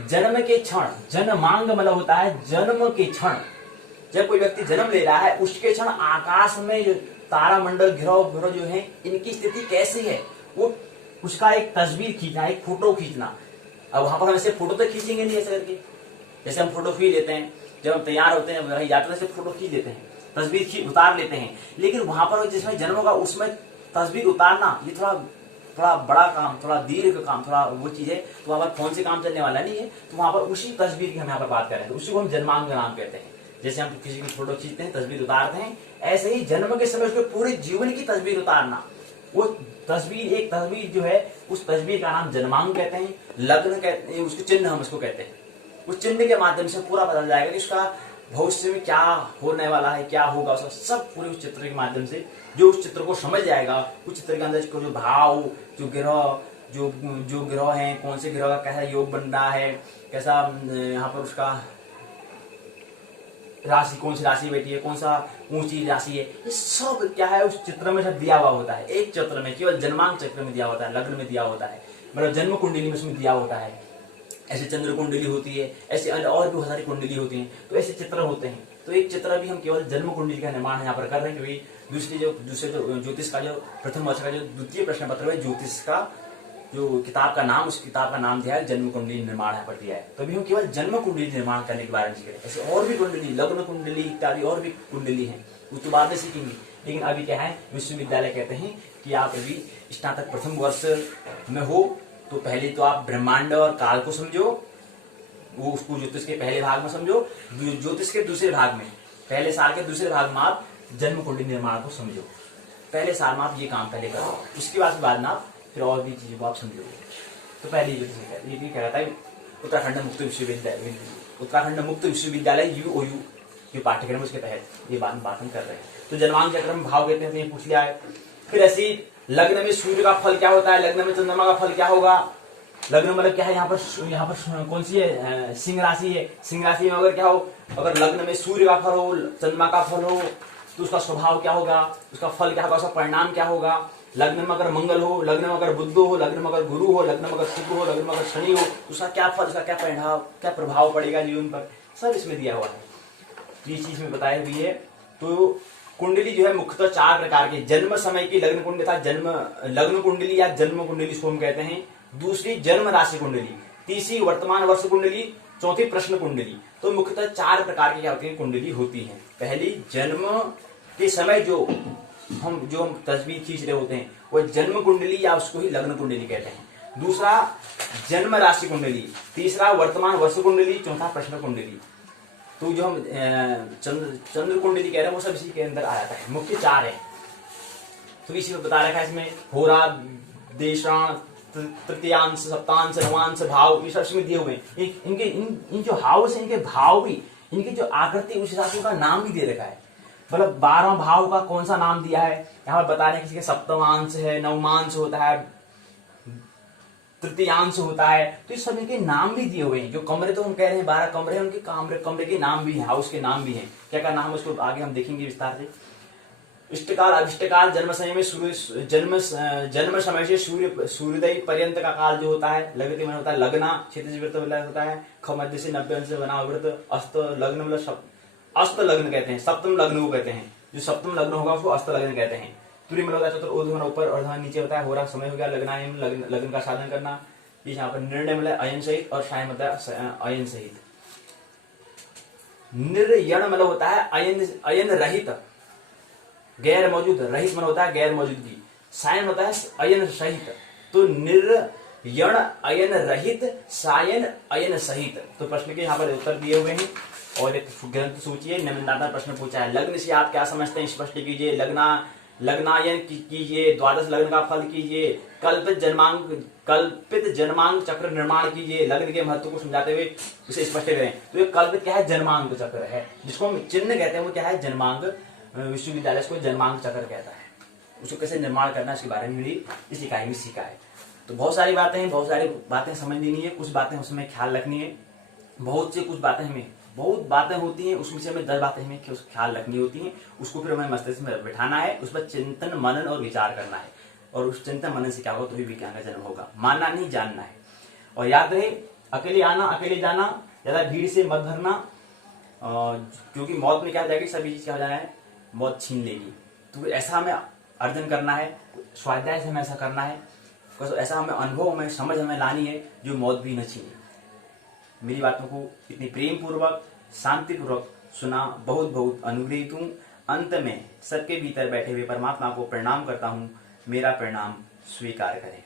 जन्म के क्षण, जन्मांग मतलब होता है जन्म के क्षण, जब कोई व्यक्ति जन्म ले रहा है उसके क्षण आकाश में जो तारा मंडल ग्रह जो है इनकी स्थिति कैसी है, वो उसका एक तस्वीर खींचना, एक फोटो खींचना। अब वहां पर हम ऐसे फोटो तो खींचेंगे नहीं ऐसे करके, जैसे हम फोटो खींच लेते हैं जब हम तैयार होते हैं वही यात्रा से फोटो खींच लेते हैं, तस्वीर उतार लेते हैं, लेकिन वहां पर जिसमें जन्म होगा उसमें तस्वीर उतारना ये थोड़ा बड़ा काम, थोड़ा दीर्घ काम, थोड़ा वो चीज है। तो वहां पर कौन से काम चलने वाला नहीं है, तो वहां पर उसी तस्वीर की हम यहाँ पर बात करें तो उसी को हम जन्मांग नाम कहते हैं। जैसे हम किसी की फोटो खींचते हैं, तस्वीर उतारते हैं, ऐसे ही जन्म के समय उसके पूरे जीवन की तस्वीर उतारना, वो तस्वीर, एक तस्वीर जो है उस तस्वीर का नाम जन्मांग कहते हैं, लग्न कहते हैं, उसके चिन्ह हम उसको कहते हैं। उस चिन्ह के माध्यम से पूरा पता जाएगा कि उसका भविष्य में क्या होने वाला है, क्या होगा, उसका सब पूरे उस चित्र के माध्यम से जो उस चित्र को समझ जाएगा, उस चित्र के अंदर जो भाव, जो ग्रह, जो ग्रह है, कौन से ग्रह का कैसा योग बन रहा है, कैसा यहाँ पर उसका राशि, कौन सी राशि बैठी है, कौन सा ऊंची राशि है, ये सब क्या है उस चित्र में सब दिया हुआ होता है। एक चित्र में केवल जन्मांक चक्र में दिया होता है, लग्न में दिया होता है, मतलब जन्म कुंडली में उसमें दिया होता है। ऐसे चंद्र कुंडली होती है, ऐसे और भी बहुत सारी कुंडली होती हैं, तो ऐसे चित्र होते हैं। तो एक चित्र भी हम केवल जन्म कुंडली का निर्माण यहाँ पर कर रहे हैं, क्योंकि दूसरे जो ज्योतिष का जो प्रथम वर्ष का जो द्वितीय प्रश्न पत्र है, ज्योतिष का जो किताब का नाम, उस किताब का नाम दिया है जन्म कुंडली निर्माण यहाँ पर दिया है। तो अभी हम केवल जन्म कुंडली निर्माण करने के बारे में सीख रहे हैं। ऐसे और भी कुंडली, लग्न कुंडली इत्यादि और भी कुंडली है, उसके बाद में सीखेंगे। लेकिन अभी क्या है, विश्वविद्यालय कहते हैं कि आप अभी स्नातक प्रथम वर्ष में हो तो पहले तो आप ब्रह्मांड और काल को समझो, वो उसको ज्योतिष के पहले भाग में समझो, ज्योतिष के दूसरे भाग में, पहले साल के दूसरे भाग में आप जन्म कुंडली निर्माण को समझो। पहले साल में आप ये काम पहले करो, उसके बाद में आप फिर और भी चीजों को आप समझोगे। तो पहले ये क्या कहता है, उत्तराखंड मुक्त विश्वविद्यालय UOU जो पाठ्यक्रम उसके तहत ये बात हम कर रहे हैं। तो जन्मांक चक्र में भाव कहते हैं, ये पूछ लिया है। फिर ऐसी लग्न में सूर्य का फल क्या होता है, लग्न में चंद्रमा का फल क्या होगा। लग्न मतलब क्या है, यहाँ पर कौन सी है, सिंह राशि है। सिंह राशि में अगर क्या हो, अगर लग्न में सूर्य का फल हो, चंद्रमा का फल हो, तो उसका स्वभाव क्या होगा, उसका फल क्या होगा, उसका परिणाम क्या होगा। लग्न में अगर मंगल हो, लग्न में अगर बुध हो, लग्न में अगर गुरु हो, लग्न में अगर शुक्र हो, लग्न में अगर शनि हो, उसका क्या फल, उसका क्या परिणाम, क्या प्रभाव पड़ेगा जीवन पर, सब इसमें दिया हुआ है, ये चीज में बताई हुई है। तो कुंडली जो है मुख्यतः 4 प्रकार की, जन्म समय की लग्न कुंडली था, लग्न कुंडली या जन्म कुंडली इसको हम कहते हैं। दूसरी जन्म राशि कुंडली, तीसरी वर्तमान वर्ष कुंडली, चौथी प्रश्न कुंडली। तो मुख्यतः 4 प्रकार की क्या होती है, कुंडली होती है। पहली जन्म के समय जो हम तस्वीर खींच रहे होते हैं वो जन्म कुंडली या उसको ही लग्न कुंडली कहते हैं। दूसरा जन्म राशि कुंडली, तीसरा वर्तमान वर्ष कुंडली, चौथा प्रश्न कुंडली। तो जो हम चंद्र कुंडली कह रहे हैं वो सब इसी के अंदर आ जाता है। मुख्य 4 है, तो इसी में बता रखा है इसमें होरा, देशांश, तृतीयांश, सप्तांश, नवांश, भाव, ये सब इसमें दिए हुए हैं। इनके इन जो हाउस है, इनके भाव भी, इनकी जो आकृति उस हिसाब से उनका नाम भी दे रखा है। मतलब 12 भाव का कौन सा नाम दिया है यहाँ पर बता रहे हैं। किसी के सप्तमांश है, नवमांश होता है, तृतीयांश होता है, तो इस सब इनके नाम भी दिए हुए हैं। जो कमरे तो हम कह रहे हैं 12 कमरे हैं, उनके कमरे के नाम भी हैं, हाउस के नाम भी हैं। क्या क्या नाम है उसको आगे हम देखेंगे विस्तार से। इष्टकाल अभिष्टकाल जन्म समय में सूर्य जन्म समय से सूर्योदय पर्यंत का काल जो होता है। लगति मन होता है लगना, क्षितिज व्रत होता है। ख मध्य से 90 अंश बना व्रत। अस्त लग्न मतलब अस्त लग्न कहते हैं, सप्तम लग्न को कहते हैं। जो सप्तम लग्न होगा उसको अस्त लग्न कहते हैं। तुरी मतलब होता है चतुर्थ ऊपर और नीचे होता है। हो रहा समय हो गया लगनायन, लग्न का साधन करना। यहाँ पर निर्णय मतलब अयन सहित और शायन मतलब अयन सहित। निर्यण मतलब होता है अयन रहित, गैर मौजूद। रहित मन होता है गैर मौजूदगी। सायन होता है अयन सहित। तो निर्यण अयन रहित, सायन अयन सहित। तो प्रश्न के यहाँ पर उत्तर दिए हुए हैं और एक ग्रंथ सूची है। निम्नदाता प्रश्न पूछा है, लग्न से आप क्या समझते हैं स्पष्ट कीजिए। लग्नायन कीजिए, द्वादश लग्न का फल कीजिए, कल्पित जन्मांग चक्र निर्माण कीजिए। लग्न के महत्व को समझाते हुए उसे स्पष्ट करें। तो ये कल्पित क्या है? जन्मांग चक्र है, जिसको हम चिन्ह कहते हैं। वो क्या है? जन्मांग। विश्वविद्यालय को जन्मांग चक्र कहता है। उसको कैसे निर्माण करना है इसके बारे में भी इस इकाई में सीखा है। तो बहुत सारी बातें समझ लेनी है, कुछ बातें उसमें ख्याल रखनी है। कुछ बातें होती हैं, उसमें से हमें 10 बातें हमें ख्याल रखनी होती हैं। उसको फिर हमें मस्तिष्क में बिठाना है, उस पर चिंतन मनन और विचार करना है। और उस चिंतन मनन से क्या होगा? तो भी विज्ञान का जन्म होगा। मानना नहीं, जानना है। और याद रहे, अकेले आना अकेले जाना, ज्यादा भीड़ से मत भरना, क्योंकि मौत में क्या हो जाएगी? सभी चीज क्या हो जाना है? मौत छीन लेगी। तो ऐसा हमें अर्जन करना है, स्वाध्याय से हमें ऐसा करना है, ऐसा हमें अनुभव हमें समझ हमें लानी है जो मौत भी न छीने। मेरी बातों को इतनी प्रेम पूर्वक शांति पूर्वक सुना, बहुत बहुत अनुग्रहित हूँ। अंत में सबके भीतर बैठे हुए परमात्मा को प्रणाम करता हूँ। मेरा प्रणाम स्वीकार करें।